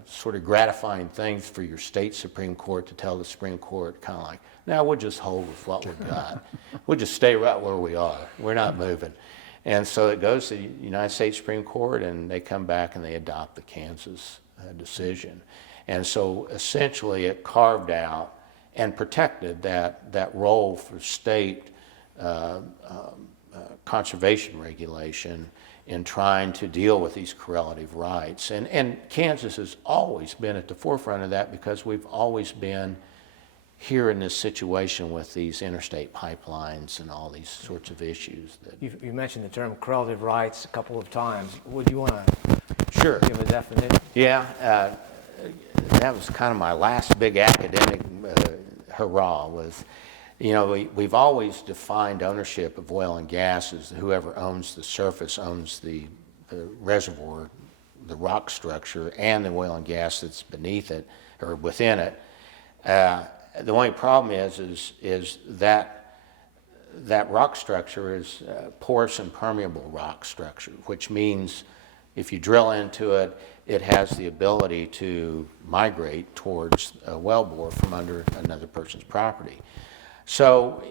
sort of gratifying things for your state Supreme Court to tell the Supreme Court, kind of like, no, we'll just hold with what we've got. We'll just stay right where we are. We're not moving. And so it goes to the United States Supreme Court, and they come back and they adopt the Kansas decision. And so essentially it carved out and protected that role for state conservation regulation in trying to deal with these correlative rights. And Kansas has always been at the forefront of that because we've always been here in this situation with these interstate pipelines and all these sorts of issues. You mentioned the term correlative rights a couple of times. Would you want to Sure. give a definition? Yeah, that was kind of my last big academic hurrah was, we've always defined ownership of oil and gas as whoever owns the surface owns the reservoir, the rock structure, and the oil and gas that's beneath it or within it. The only problem is that rock structure is porous and permeable rock structure, which means if you drill into it, it has the ability to migrate towards a wellbore from under another person's property. So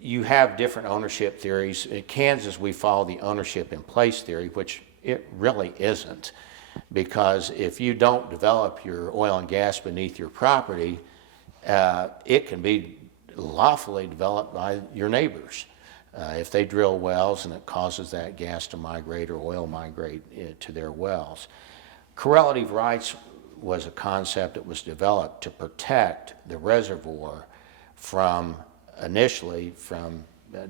you have different ownership theories. In Kansas, we follow the ownership in place theory, which it really isn't, because if you don't develop your oil and gas beneath your property, it can be lawfully developed by your neighbors. If they drill wells and it causes that gas to migrate or oil migrate to their wells. Correlative rights was a concept that was developed to protect the reservoir initially from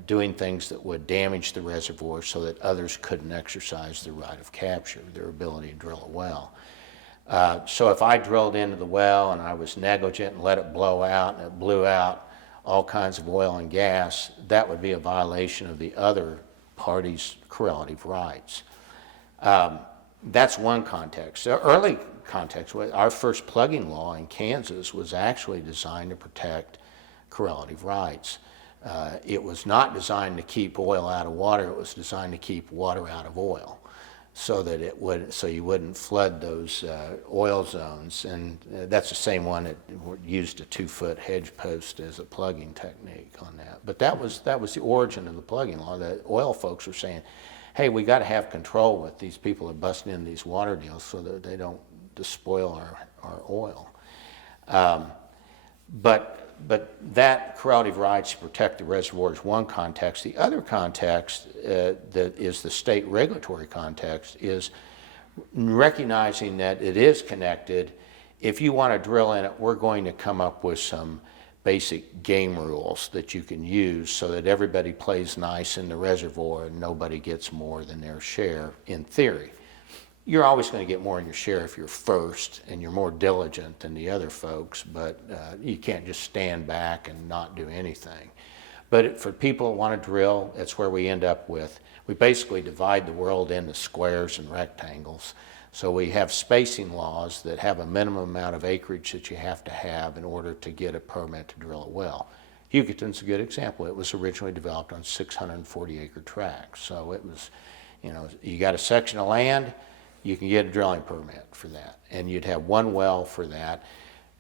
doing things that would damage the reservoir so that others couldn't exercise the right of capture, their ability to drill a well. So if I drilled into the well and I was negligent and let it blow out and it blew out all kinds of oil and gas, that would be a violation of the other party's correlative rights. That's one context. The early context, our first plugging law in Kansas was actually designed to protect correlative rights. It was not designed to keep oil out of water, it was designed to keep water out of oil, so that you wouldn't flood those oil zones. And that's the same one that used a 2-foot hedge post as a plugging technique on that. But that was the origin of the plugging law. The oil folks were saying, hey, we got to have control with these people that busting in these water deals so that they don't despoil our oil. But that correlative rights to protect the reservoir is one context. The other context that is the state regulatory context is recognizing that it is connected. If you want to drill in it, we're going to come up with some basic game rules that you can use so that everybody plays nice in the reservoir and nobody gets more than their share in theory. You're always going to get more in your share if you're first and you're more diligent than the other folks, but you can't just stand back and not do anything. But for people who want to drill, that's where we end up with. We basically divide the world into squares and rectangles. So we have spacing laws that have a minimum amount of acreage that you have to have in order to get a permit to drill a well. Hugoton's a good example. It was originally developed on 640-acre tracts. So it was, you got a section of land, you can get a drilling permit for that. And you'd have one well for that.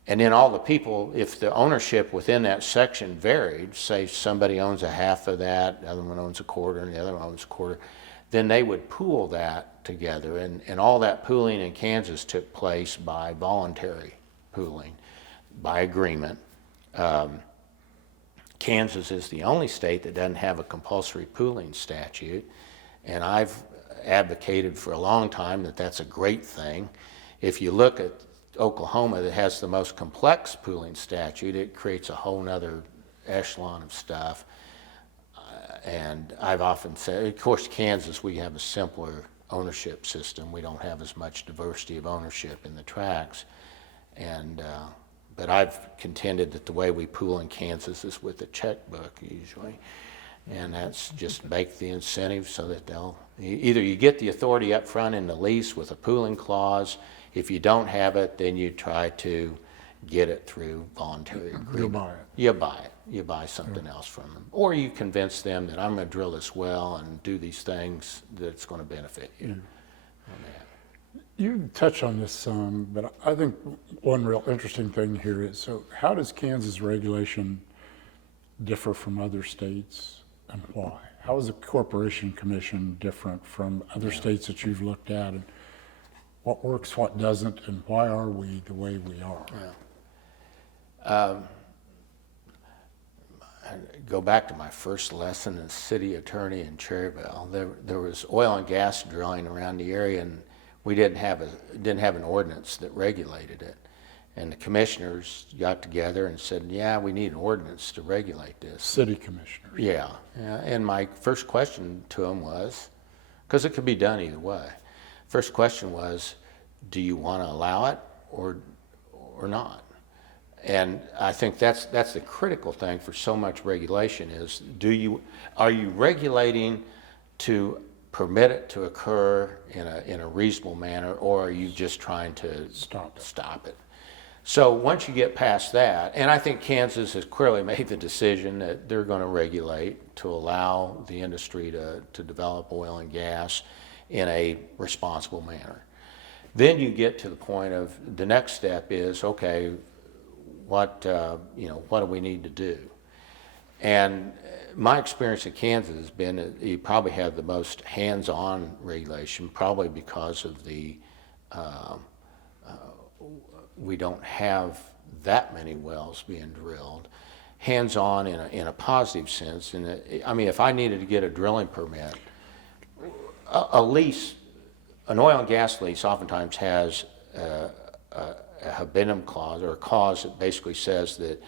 And then all the people, if the ownership within that section varied, say somebody owns a half of that, the other one owns a quarter, and the other one owns a quarter, then they would pool that together. And all that pooling in Kansas took place by voluntary pooling, by agreement. Kansas is the only state that doesn't have a compulsory pooling statute. And I've advocated for a long time that that's a great thing. If you look at Oklahoma, that has the most complex pooling statute, it creates a whole nother echelon of stuff. And I've often said, of course, Kansas, we have a simpler ownership system. We don't have as much diversity of ownership in the tracts. And but I've contended that the way we pool in Kansas is with a checkbook usually. And that's just make the incentive so that either you get the authority up front in the lease with a pooling clause. If you don't have it, then you try to get it through voluntary agreement. You'll buy it. You buy it. You buy something else from them. Or you convince them that I'm going to drill this well and do these things that's going to benefit you on that. You touched on this some, but I think one real interesting thing here is, so how does Kansas regulation differ from other states and why? How is the Corporation Commission different from other states that you've looked at, and what works, what doesn't, and why are we the way we are? I go back to my first lesson as city attorney in Cherryville. There was oil and gas drilling around the area, and we didn't have an ordinance that regulated it. And the commissioners got together and said, yeah, we need an ordinance to regulate this. City commissioners. Yeah. And my first question to them was, because it could be done either way, first question was, do you want to allow it or not? And I think that's the critical thing for so much regulation is, are you regulating to permit it to occur in a reasonable manner, or are you just trying to stop it? So once you get past that, and I think Kansas has clearly made the decision that they're going to regulate to allow the industry to develop oil and gas in a responsible manner. Then you get to the point of the next step is, okay, what do we need to do? And my experience in Kansas has been that you probably have the most hands-on regulation, probably because of we don't have that many wells being drilled. Hands-on in a positive sense. And I mean, if I needed to get a drilling permit, a lease, an oil and gas lease oftentimes has a habendum clause, or a clause that basically says that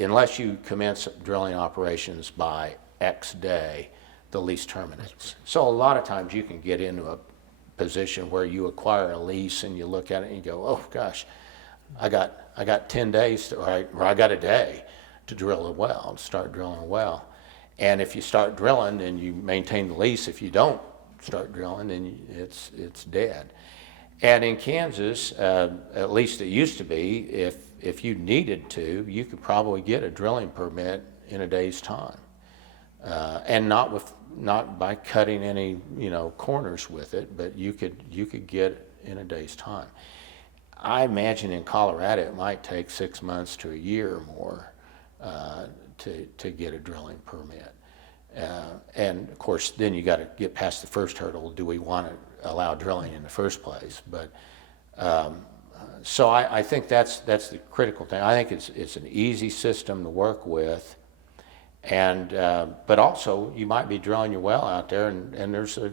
unless you commence drilling operations by X day, the lease terminates. So a lot of times you can get into a position where you acquire a lease and you look at it and you go, oh gosh, I got 10 days or I got a day to drill a well, to start drilling a well. And if you start drilling, then you maintain the lease. If you don't start drilling, then it's dead. And in Kansas, at least it used to be, if you needed to, you could probably get a drilling permit in a day's time, and not by cutting any corners with it, but you could get it in a day's time. I imagine in Colorado it might take 6 months to a year or more to get a drilling permit. And of course, then you got to get past the first hurdle. Do we want to allow drilling in the first place? But so I think that's the critical thing. I think it's an easy system to work with, and but also you might be drilling your well out there, and there's a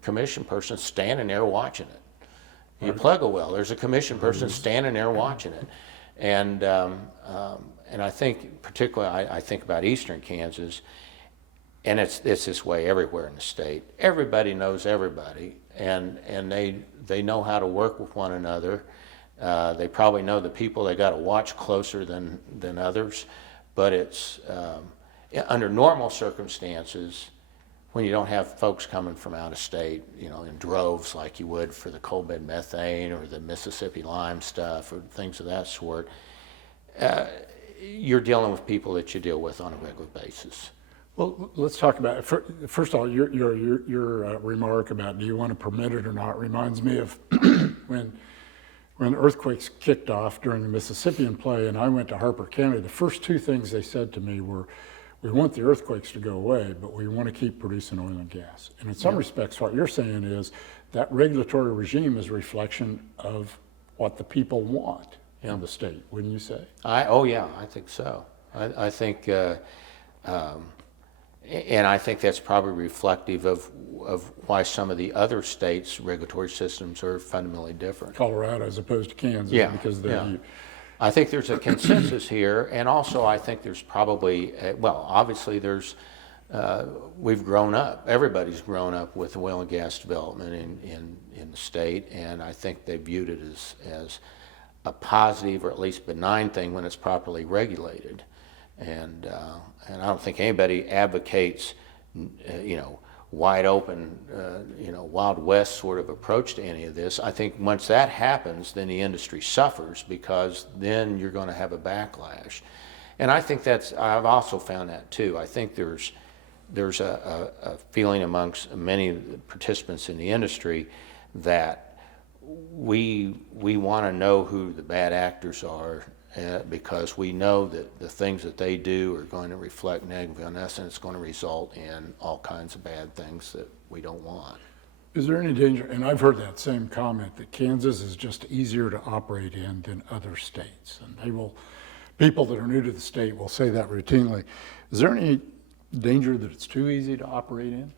commission person standing there watching it. You plug a well, there's a commission person standing there watching it, and I think particularly I think about eastern Kansas. And it's this way everywhere in the state. Everybody knows everybody, and they know how to work with one another. They probably know the people they got to watch closer than others. But it's under normal circumstances, when you don't have folks coming from out of state, in droves like you would for the coal bed methane or the Mississippi lime stuff or things of that sort, you're dealing with people that you deal with on a regular basis. Well, let's talk about it. First of all, your remark about do you want to permit it or not reminds me of when earthquakes kicked off during the Mississippian play, and I went to Harper County. The first two things they said to me were, we want the earthquakes to go away, but we want to keep producing oil and gas. And in some respects, what you're saying is that regulatory regime is a reflection of what the people want in the state, wouldn't you say? I think so. I think. And I think that's probably reflective of why some of the other states' regulatory systems are fundamentally different. Colorado as opposed to Kansas. Yeah, because I think there's a consensus here, and also I think there's probably, obviously we've grown up. Everybody's grown up with oil and gas development in the state, and I think they viewed it as a positive or at least benign thing when it's properly regulated. And I don't think anybody advocates, wide open, Wild West sort of approach to any of this. I think once that happens, then the industry suffers, because then you're going to have a backlash. And I think I've also found that too. I think there's a feeling amongst many participants in the industry that we want to know who the bad actors are, because we know that the things that they do are going to reflect negatively on us, and it's going to result in all kinds of bad things that we don't want. Is there any danger, and I've heard that same comment, that Kansas is just easier to operate in than other states, and people that are new to the state will say that routinely. Is there any danger that it's too easy to operate in?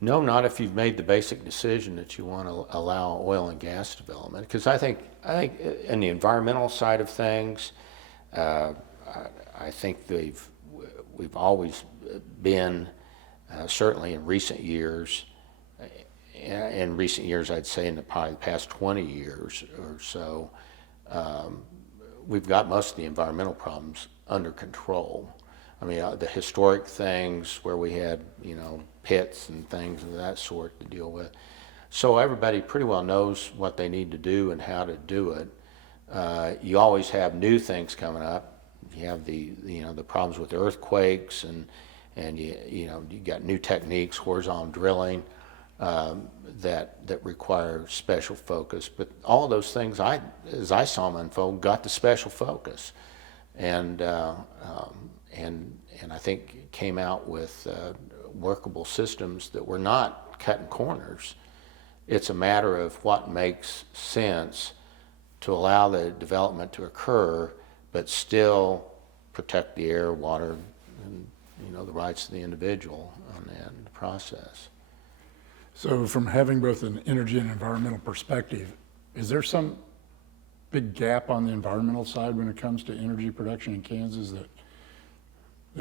No, not if you've made the basic decision that you want to allow oil and gas development. Because I think in the environmental side of things, I think we've always been, certainly in recent years, I'd say in probably the past 20 years or so, we've got most of the environmental problems under control. I mean, the historic things where we had, pits and things of that sort to deal with. So everybody pretty well knows what they need to do and how to do it. You always have new things coming up. You have the problems with earthquakes, and you got new techniques, horizontal drilling, that require special focus. But all of those things, as I saw them unfold, got the special focus, and I think came out with workable systems that were not cutting corners. It's a matter of what makes sense to allow the development to occur, but still protect the air, water, and the rights of the individual on that process. So from having both an energy and environmental perspective, is there some big gap on the environmental side when it comes to energy production in Kansas that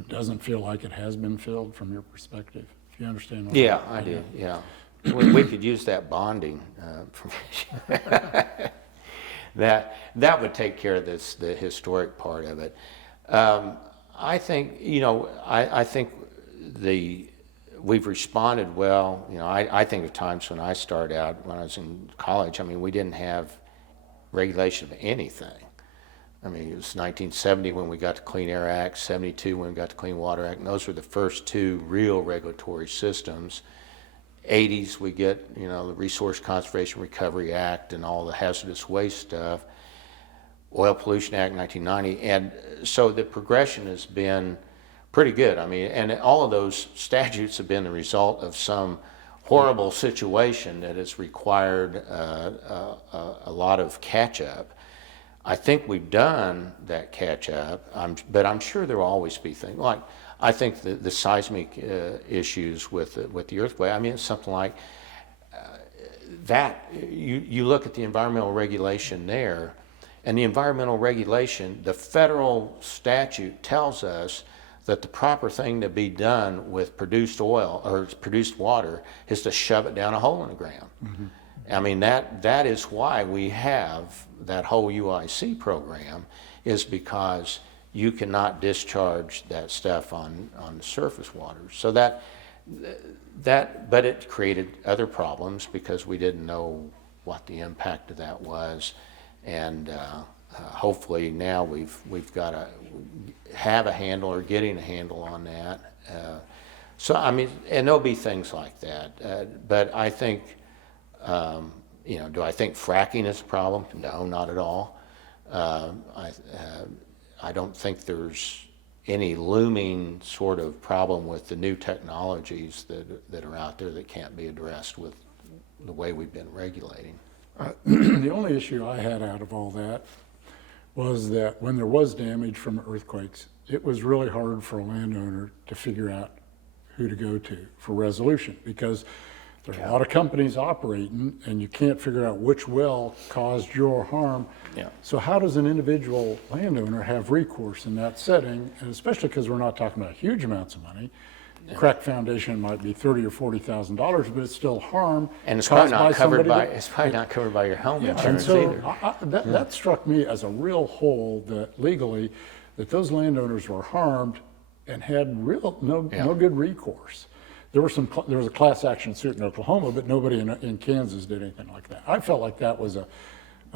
doesn't feel like it has been filled from your perspective? Do you understand what Yeah, I do, yeah. We could use that bonding provision. That would take care of the historic part of it. I think, I think we've responded well. I think of times when I started out, when I was in college, we didn't have regulation of anything. It was 1970 when we got the Clean Air Act, 72 when we got the Clean Water Act, and those were the first two real regulatory systems. 80s we get, the Resource Conservation Recovery Act and all the hazardous waste stuff, Oil Pollution Act 1990, and so the progression has been pretty good. And all of those statutes have been the result of some horrible situation that has required a lot of catch-up. I think we've done that catch-up, but I'm sure there will always be things like, I think the seismic issues with the earthquake. It's something like that. You look at the environmental regulation there, and the environmental regulation, the federal statute tells us that the proper thing to be done with produced oil or produced water is to shove it down a hole in the ground. Mm-hmm. That is why we have that whole UIC program, is because you cannot discharge that stuff on the surface water. So but it created other problems because we didn't know what the impact of that was, and hopefully now we've got to have a handle or getting a handle on that. And there'll be things like that. But I think, do I think fracking is a problem? No, not at all. I don't think there's any looming sort of problem with the new technologies that are out there that can't be addressed with the way we've been regulating. The only issue I had out of all that was that when there was damage from earthquakes, it was really hard for a landowner to figure out who to go to for resolution, because there's a lot of companies operating and you can't figure out which well caused your harm. Yeah. So how does an individual landowner have recourse in that setting? And especially because we're not talking about huge amounts of money. The crack foundation might be $30,000 or $40,000, but it's still harm. And it's probably not covered by your home insurance and either. That struck me as a real hole, that legally, that those landowners were harmed and had no Yeah. good recourse. There was a class action suit in Oklahoma, but nobody in Kansas did anything like that. I felt like that was a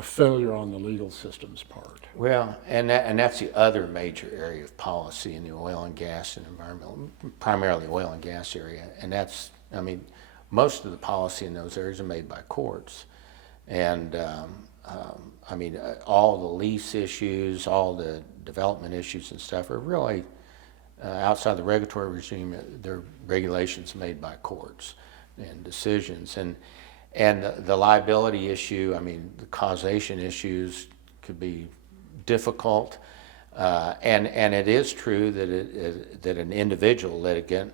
failure on the legal system's part. Well, and that's the other major area of policy in the oil and gas and environmental, primarily oil and gas area. And that's, I mean, most of the policy in those areas are made by courts. And I mean, all the lease issues, all the development issues and stuff are really outside the regulatory regime. They're regulations made by courts and decisions. And the liability issue, I mean, the causation issues could be difficult. And it is true that an individual litigant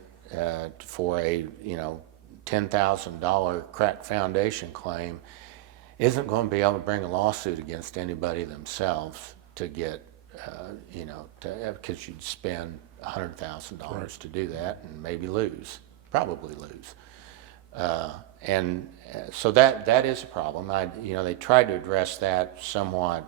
for a $10,000 crack foundation claim isn't going to be able to bring a lawsuit against anybody themselves to get, because you'd spend $100,000 to do that and maybe probably lose. So that is a problem. They tried to address that somewhat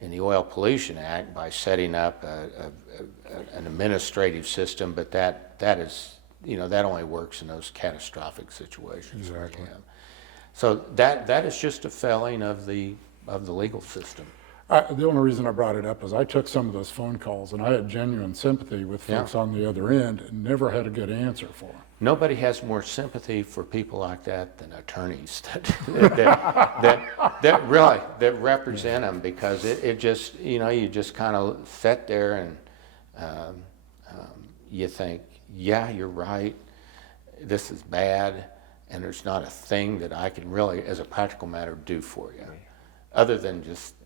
in the Oil Pollution Act by setting up an administrative system, but that is, that only works in those catastrophic situations. Exactly. So that is just a failing of the legal system. The only reason I brought it up is I took some of those phone calls and I had genuine sympathy with folks on the other end and never had a good answer for them. Nobody has more sympathy for people like that than attorneys that really represent them, because it just, you just kind of sit there and you think, yeah, you're right, this is bad, and there's not a thing that I can really, as a practical matter, do for you, other than just,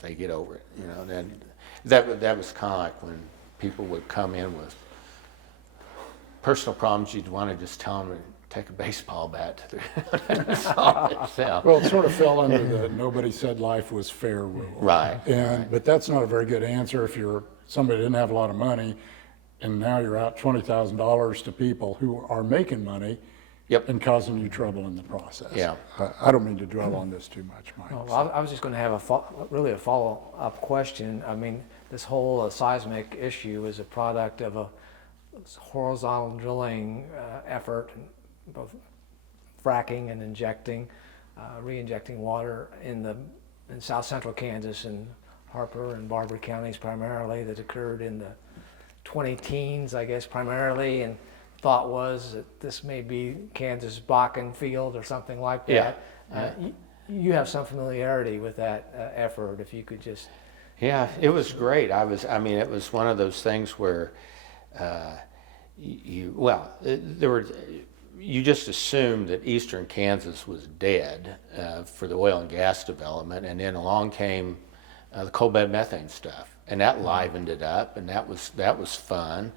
say get over it. Then that was kind of like when people would come in with personal problems. You'd want to just tell them to take a baseball bat to solve itself. Well, it sort of fell under the nobody said life was fair rule. Right. But that's not a very good answer if you're somebody that didn't have a lot of money and now you're out $20,000 to people who are making money. Yep. And causing you trouble in the process. Yeah. I don't mean to dwell on this too much, Mike. Well, I was just going to have a follow-up question. I mean, this whole seismic issue is a product of a horizontal drilling effort, both fracking and re-injecting water in south central Kansas and Harper and Barber counties primarily, that occurred in the 20-teens, I guess, primarily, and thought was that this may be Kansas Bakken field or something like that. You have some familiarity with that effort, if you could just... Yeah, it was great. It was one of those things where you just assumed that eastern Kansas was dead for the oil and gas development, and then along came the coal bed methane stuff, and that livened it up, and that was fun.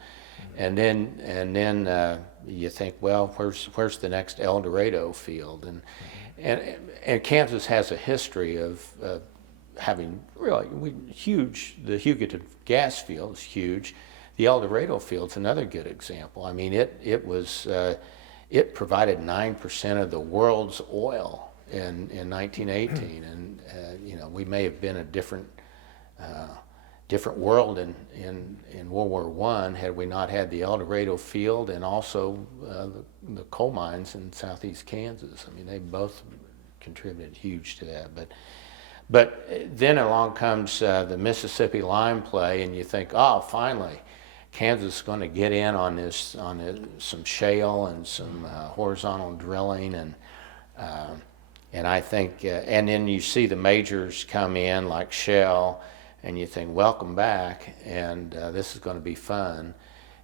And then you think, well, where's the next El Dorado field? And Kansas has a history of having really huge. The Hugoton gas field is huge. The El Dorado field's another good example. I mean, it provided 9% of the world's oil in 1918, and we may have been a different world in World War I had we not had the El Dorado field and also the coal mines in southeast Kansas. I mean, they both contributed huge to that. But then along comes the Mississippi Lime play, and you think, oh, finally, Kansas is going to get in on some shale and some horizontal drilling, and I think, and then you see the majors come in like Shell. And you think, welcome back, and this is going to be fun.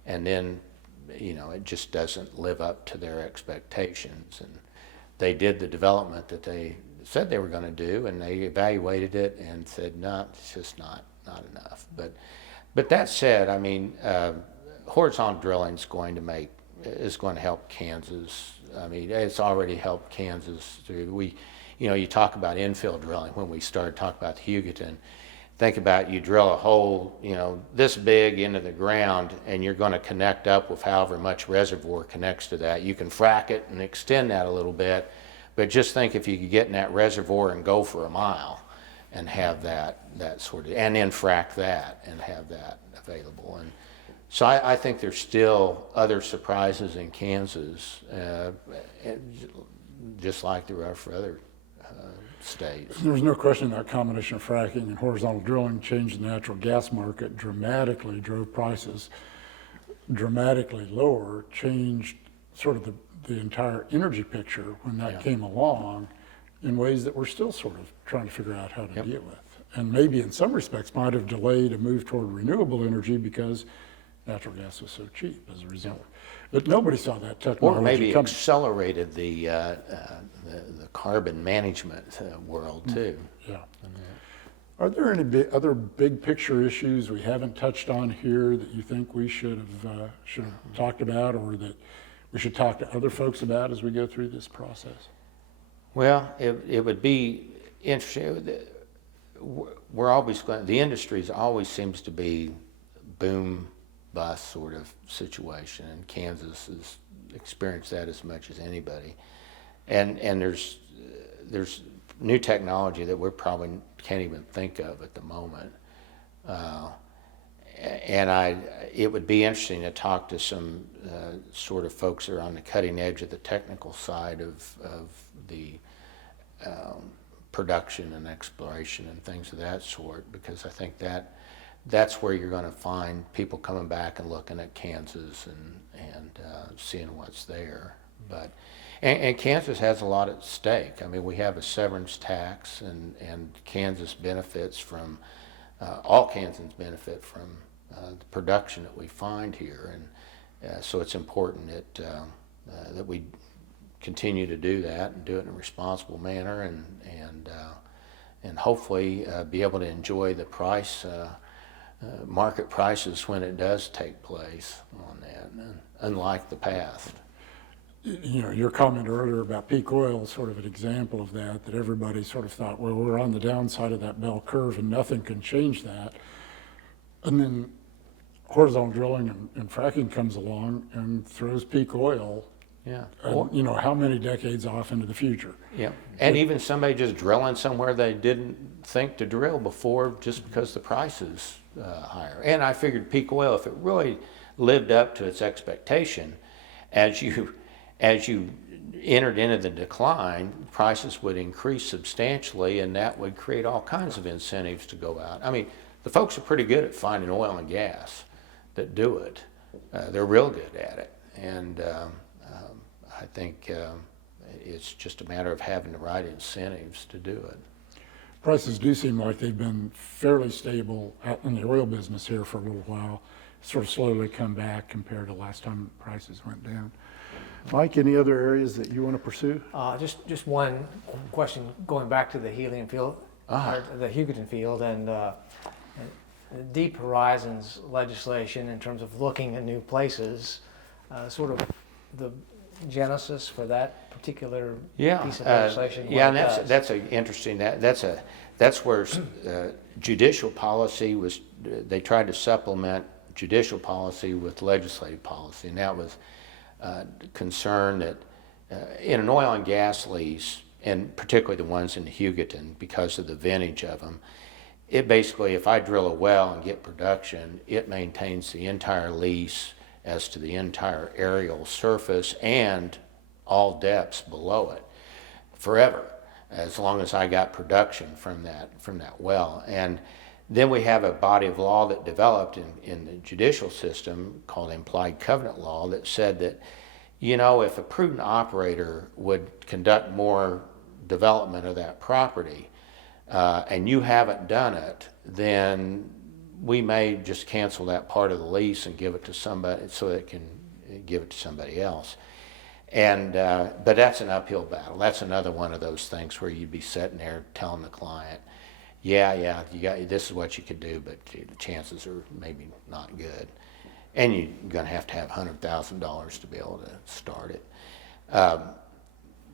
And then, it just doesn't live up to their expectations. And they did the development that they said they were going to do, and they evaluated it and said, no, it's just not enough. But that said, I mean, horizontal drilling is going to help Kansas. I mean, it's already helped Kansas through. You talk about infill drilling when we started talking about the Hugoton. Think about, you drill a hole, this big into the ground, and you're going to connect up with however much reservoir connects to that. You can frack it and extend that a little bit, but just think if you could get in that reservoir and go for a mile, and have that sort of, and then frack that and have that available. And so I think there's still other surprises in Kansas, just like there are for other states. There's no question that combination of fracking and horizontal drilling changed the natural gas market dramatically, drove prices dramatically lower, changed sort of the entire energy picture when that came along in ways that we're still sort of trying to figure out how to deal with. And maybe in some respects might have delayed a move toward renewable energy because natural gas was so cheap as a result. But nobody saw that technology Or maybe coming. accelerated the carbon management world too. Yeah. Are there any other big picture issues we haven't touched on here that you think we should have talked about, or that we should talk to other folks about as we go through this process? Well, it would be interesting. We're always going. The industry always seems to be boom bust sort of situation, and Kansas has experienced that as much as anybody. And there's new technology that we probably can't even think of at the moment. It would be interesting to talk to some sort of folks that are on the cutting edge of the technical side of the production and exploration and things of that sort, because I think that's where you're going to find people coming back and looking at Kansas and seeing what's there. But and Kansas has a lot at stake. I mean, we have a severance tax, and Kansas benefits from all Kansans benefit from the production that we find here, and so it's important that we continue to do that and do it in a responsible manner, and hopefully be able to enjoy the market prices when it does take place on that, unlike the past. You know, your comment earlier about peak oil is sort of an example of that everybody sort of thought, well, we're on the downside of that bell curve and nothing can change that. And then horizontal drilling and fracking comes along and throws peak oil, you know, how many decades off into the future. Yeah, and even somebody just drilling somewhere they didn't think to drill before just because the price is higher. And I figured peak oil, if it really lived up to its expectation, as you entered into the decline, prices would increase substantially, and that would create all kinds of incentives to go out. I mean, the folks are pretty good at finding oil and gas that do it. They're real good at it, and I think it's just a matter of having the right incentives to do it. Prices do seem like they've been fairly stable in the oil business here for a little while, sort of slowly come back compared to last time prices went down. Mike, any other areas that you want to pursue? Just one question going back to the helium field, or the Hugoton field, and Deep Horizons legislation in terms of looking at new places, sort of the genesis for that particular piece of legislation. Yeah, and that's a interesting. That's where judicial policy was. They tried to supplement judicial policy with legislative policy, and that was concern that in an oil and gas lease, and particularly the ones in Hugoton, because of the vintage of them, it basically, if I drill a well and get production, it maintains the entire lease as to the entire aerial surface and all depths below it forever, as long as I got production from that well. And then we have a body of law that developed in the judicial system called implied covenant law that said that, you know, if a prudent operator would conduct more development of that property and you haven't done it, then we may just cancel that part of the lease and give it to somebody so it can give it to somebody else. And but that's an uphill battle. That's another one of those things where you'd be sitting there telling the client, yeah, this is what you could do, but the chances are maybe not good. And you're going to have $100,000 to be able to start it.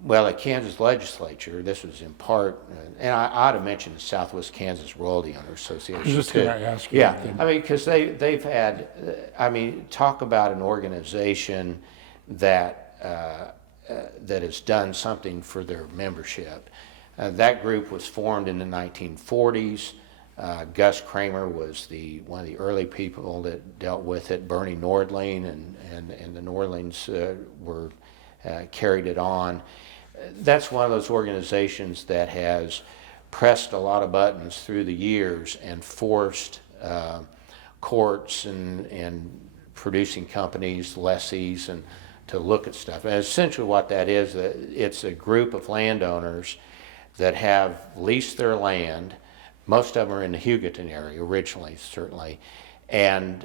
Well, the Kansas legislature, this was in part, and I ought to mention the Southwest Kansas Royalty Owners Association. I was just going to ask you. Yeah, I mean, because they've had, talk about an organization that has done something for their membership. That group was formed in the 1940s. Gus Kramer was one of the early people that dealt with it. Bernie Nordling and the Nordlings were carried it on. That's one of those organizations that has pressed a lot of buttons through the years and forced courts and producing companies, lessees, and to look at stuff. And essentially what that is, it's a group of landowners that have leased their land. Most of them are in the Hugoton area originally, certainly, and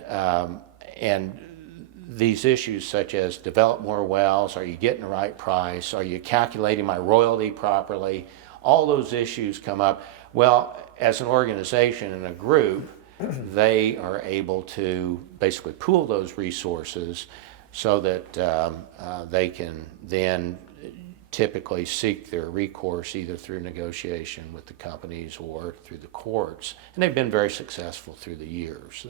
these issues such as develop more wells, are you getting the right price, are you calculating my royalty properly, all those issues come up. Well, as an organization and a group, they are able to basically pool those resources so that they can then typically seek their recourse either through negotiation with the companies or through the courts. And they've been very successful through the years.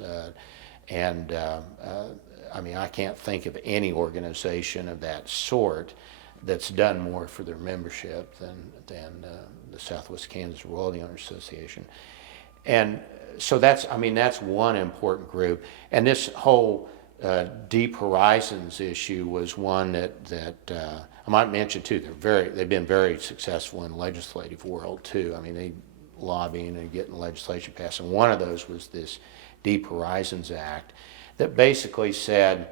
I mean, I can't think of any organization of that sort that's done more for their membership than the Southwest Kansas Royalty Owners Association. And so that's one important group. And this whole Deep Horizons issue was one that I might mention too. They've been very successful in the legislative world too. I mean, they lobbying and getting legislation passed. And one of those was this Deep Horizons Act that basically said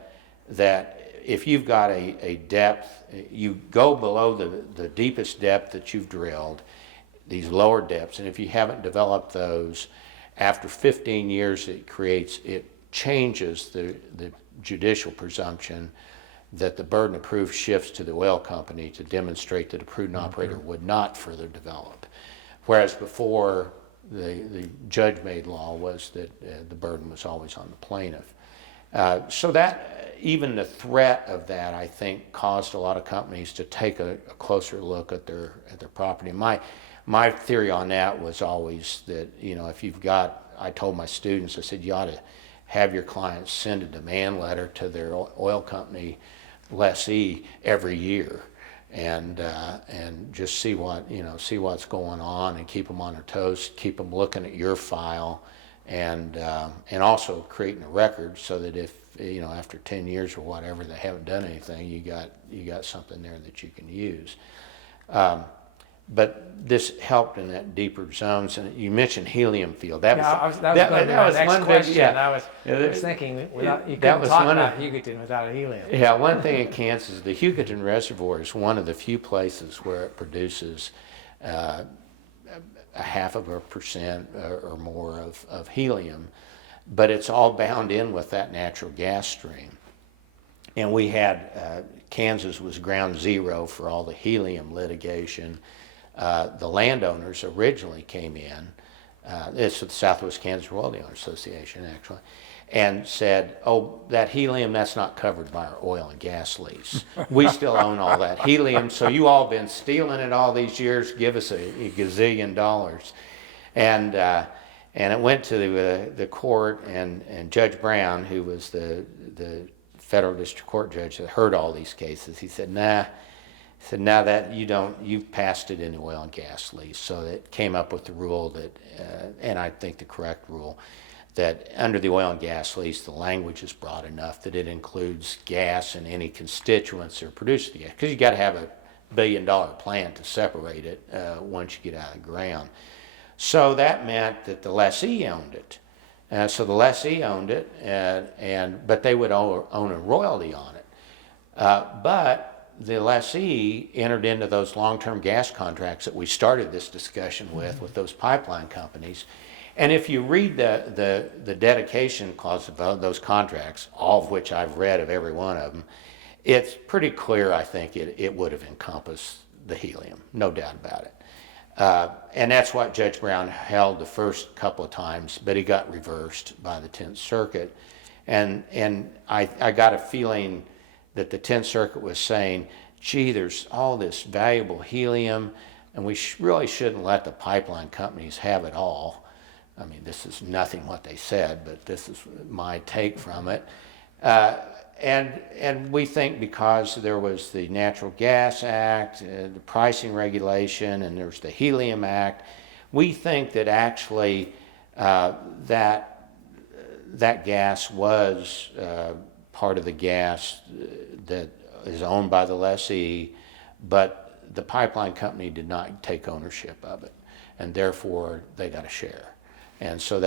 that if you've got a depth, you go below the deepest depth that you've drilled, these lower depths, and if you haven't developed those, after 15 years it changes the judicial presumption that the burden of proof shifts to the oil company to demonstrate that a prudent operator would not further develop. Whereas before, the judge-made law was that the burden was always on the plaintiff. So that, even the threat of that, I think, caused a lot of companies to take a closer look at their property. My theory on that was always that, if you've got, I told my students, I said, you ought to have your clients send a demand letter to their oil company lessee every year, and just see what's going on, and keep them on their toes, keep them looking at your file, and also creating a record so that if after 10 years or whatever they haven't done anything, you got something there that you can use. But this helped in that deeper zones. And you mentioned helium field. That was going to be my next question. I was thinking you couldn't talk about Hugoton without a helium. Yeah, one thing in Kansas, the Hugoton Reservoir is one of the few places where it produces a 0.5% or more of helium, but it's all bound in with that natural gas stream. And we had, Kansas was ground zero for all the helium litigation. The landowners originally came in, it's the Southwest Kansas Royalty Owners Association actually, and said, oh, that helium, that's not covered by our oil and gas lease. We still own all that helium, so you all been stealing it all these years, give us a gazillion dollars. And it went to the court, and Judge Brown, who was the federal district court judge that heard all these cases, he said, nah. He said, now that you've passed it in the oil and gas lease. So it came up with the rule that, and I think the correct rule, that under the oil and gas lease, the language is broad enough that it includes gas and any constituents that are produced the gas. Because you got to have $1 billion plant to separate it once you get out of the ground. So that meant that the lessee owned it. So the lessee owned it, but they would own a royalty on it. But the lessee entered into those long-term gas contracts that we started this discussion with those pipeline companies. And if you read the dedication clause of those contracts, all of which I've read of every one of them, it's pretty clear, I think, it would have encompassed the helium, no doubt about it. And that's what Judge Brown held the first couple of times, but he got reversed by the 10th Circuit. And I got a feeling that the 10th Circuit was saying, gee, there's all this valuable helium, and we really shouldn't let the pipeline companies have it all. I mean, this is nothing what they said, but this is my take from it. And we think because there was the Natural Gas Act, the pricing regulation, and there's the Helium Act, we think that actually that gas was part of the gas that is owned by the lessee, but the pipeline company did not take ownership of it, and therefore they got a share. And so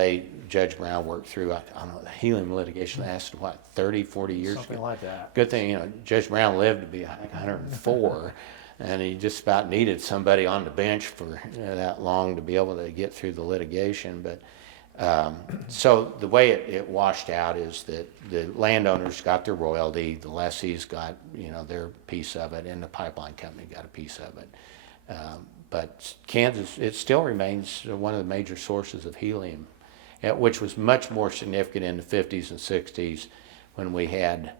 Judge Brown worked through, I don't know, the helium litigation lasted, what, 30, 40 years? Something like that. Good thing, Judge Brown lived to be, I think, 104, and he just about needed somebody on the bench for that long to be able to get through the litigation. But so the way it washed out is that the landowners got their royalty, the lessees got, their piece of it, and the pipeline company got a piece of it. But Kansas, it still remains one of the major sources of helium, which was much more significant in the 50s and 60s when we had,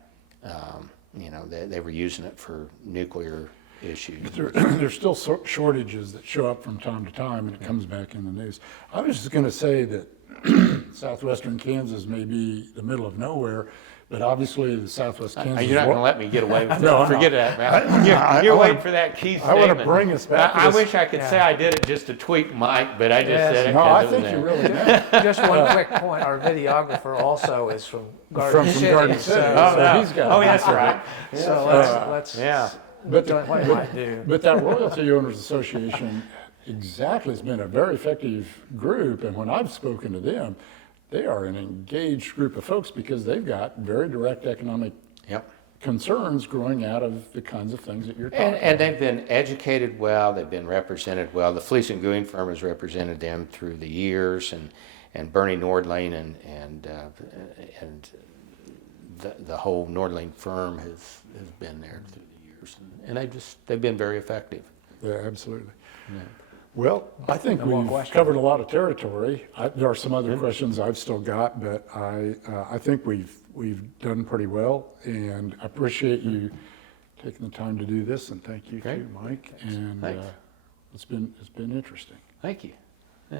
they were using it for nuclear issues. There's still shortages that show up from time to time, and it comes back in the news. I was just going to say that southwestern Kansas may be the middle of nowhere, but obviously the southwest Kansas. You're not going to let me get away with No, it. Forget that, man. You're waiting for that key statement. I want to bring us back to I this. wish I could say I did it just to tweak Mike, but I just said it. No, I because think of you that. really meant. Just one quick point, our videographer also is from Garden From City. Garden City. Oh, So no. he's got Oh, that's right. So let's Yeah. But what he might do. But that Royalty Owners Association exactly has been a very effective group, and when I've spoken to them, they are an engaged group of folks because they've got very direct economic Yep. concerns growing out of the kinds of things that you're talking about. And they've been educated well, they've been represented well. The Fleece and Gooing firm has represented them through the years, and Bernie Nordlane and the whole Nordlane firm has been there through the years. And they've been very effective. Yeah, absolutely. Well, I think No more we've questions. covered a lot of territory. There are some other questions I've still got, but I think we've done pretty well, and I appreciate you taking the time to do this, and thank you Great. too, Mike. And Thanks. it's been interesting. Thank you. Yeah.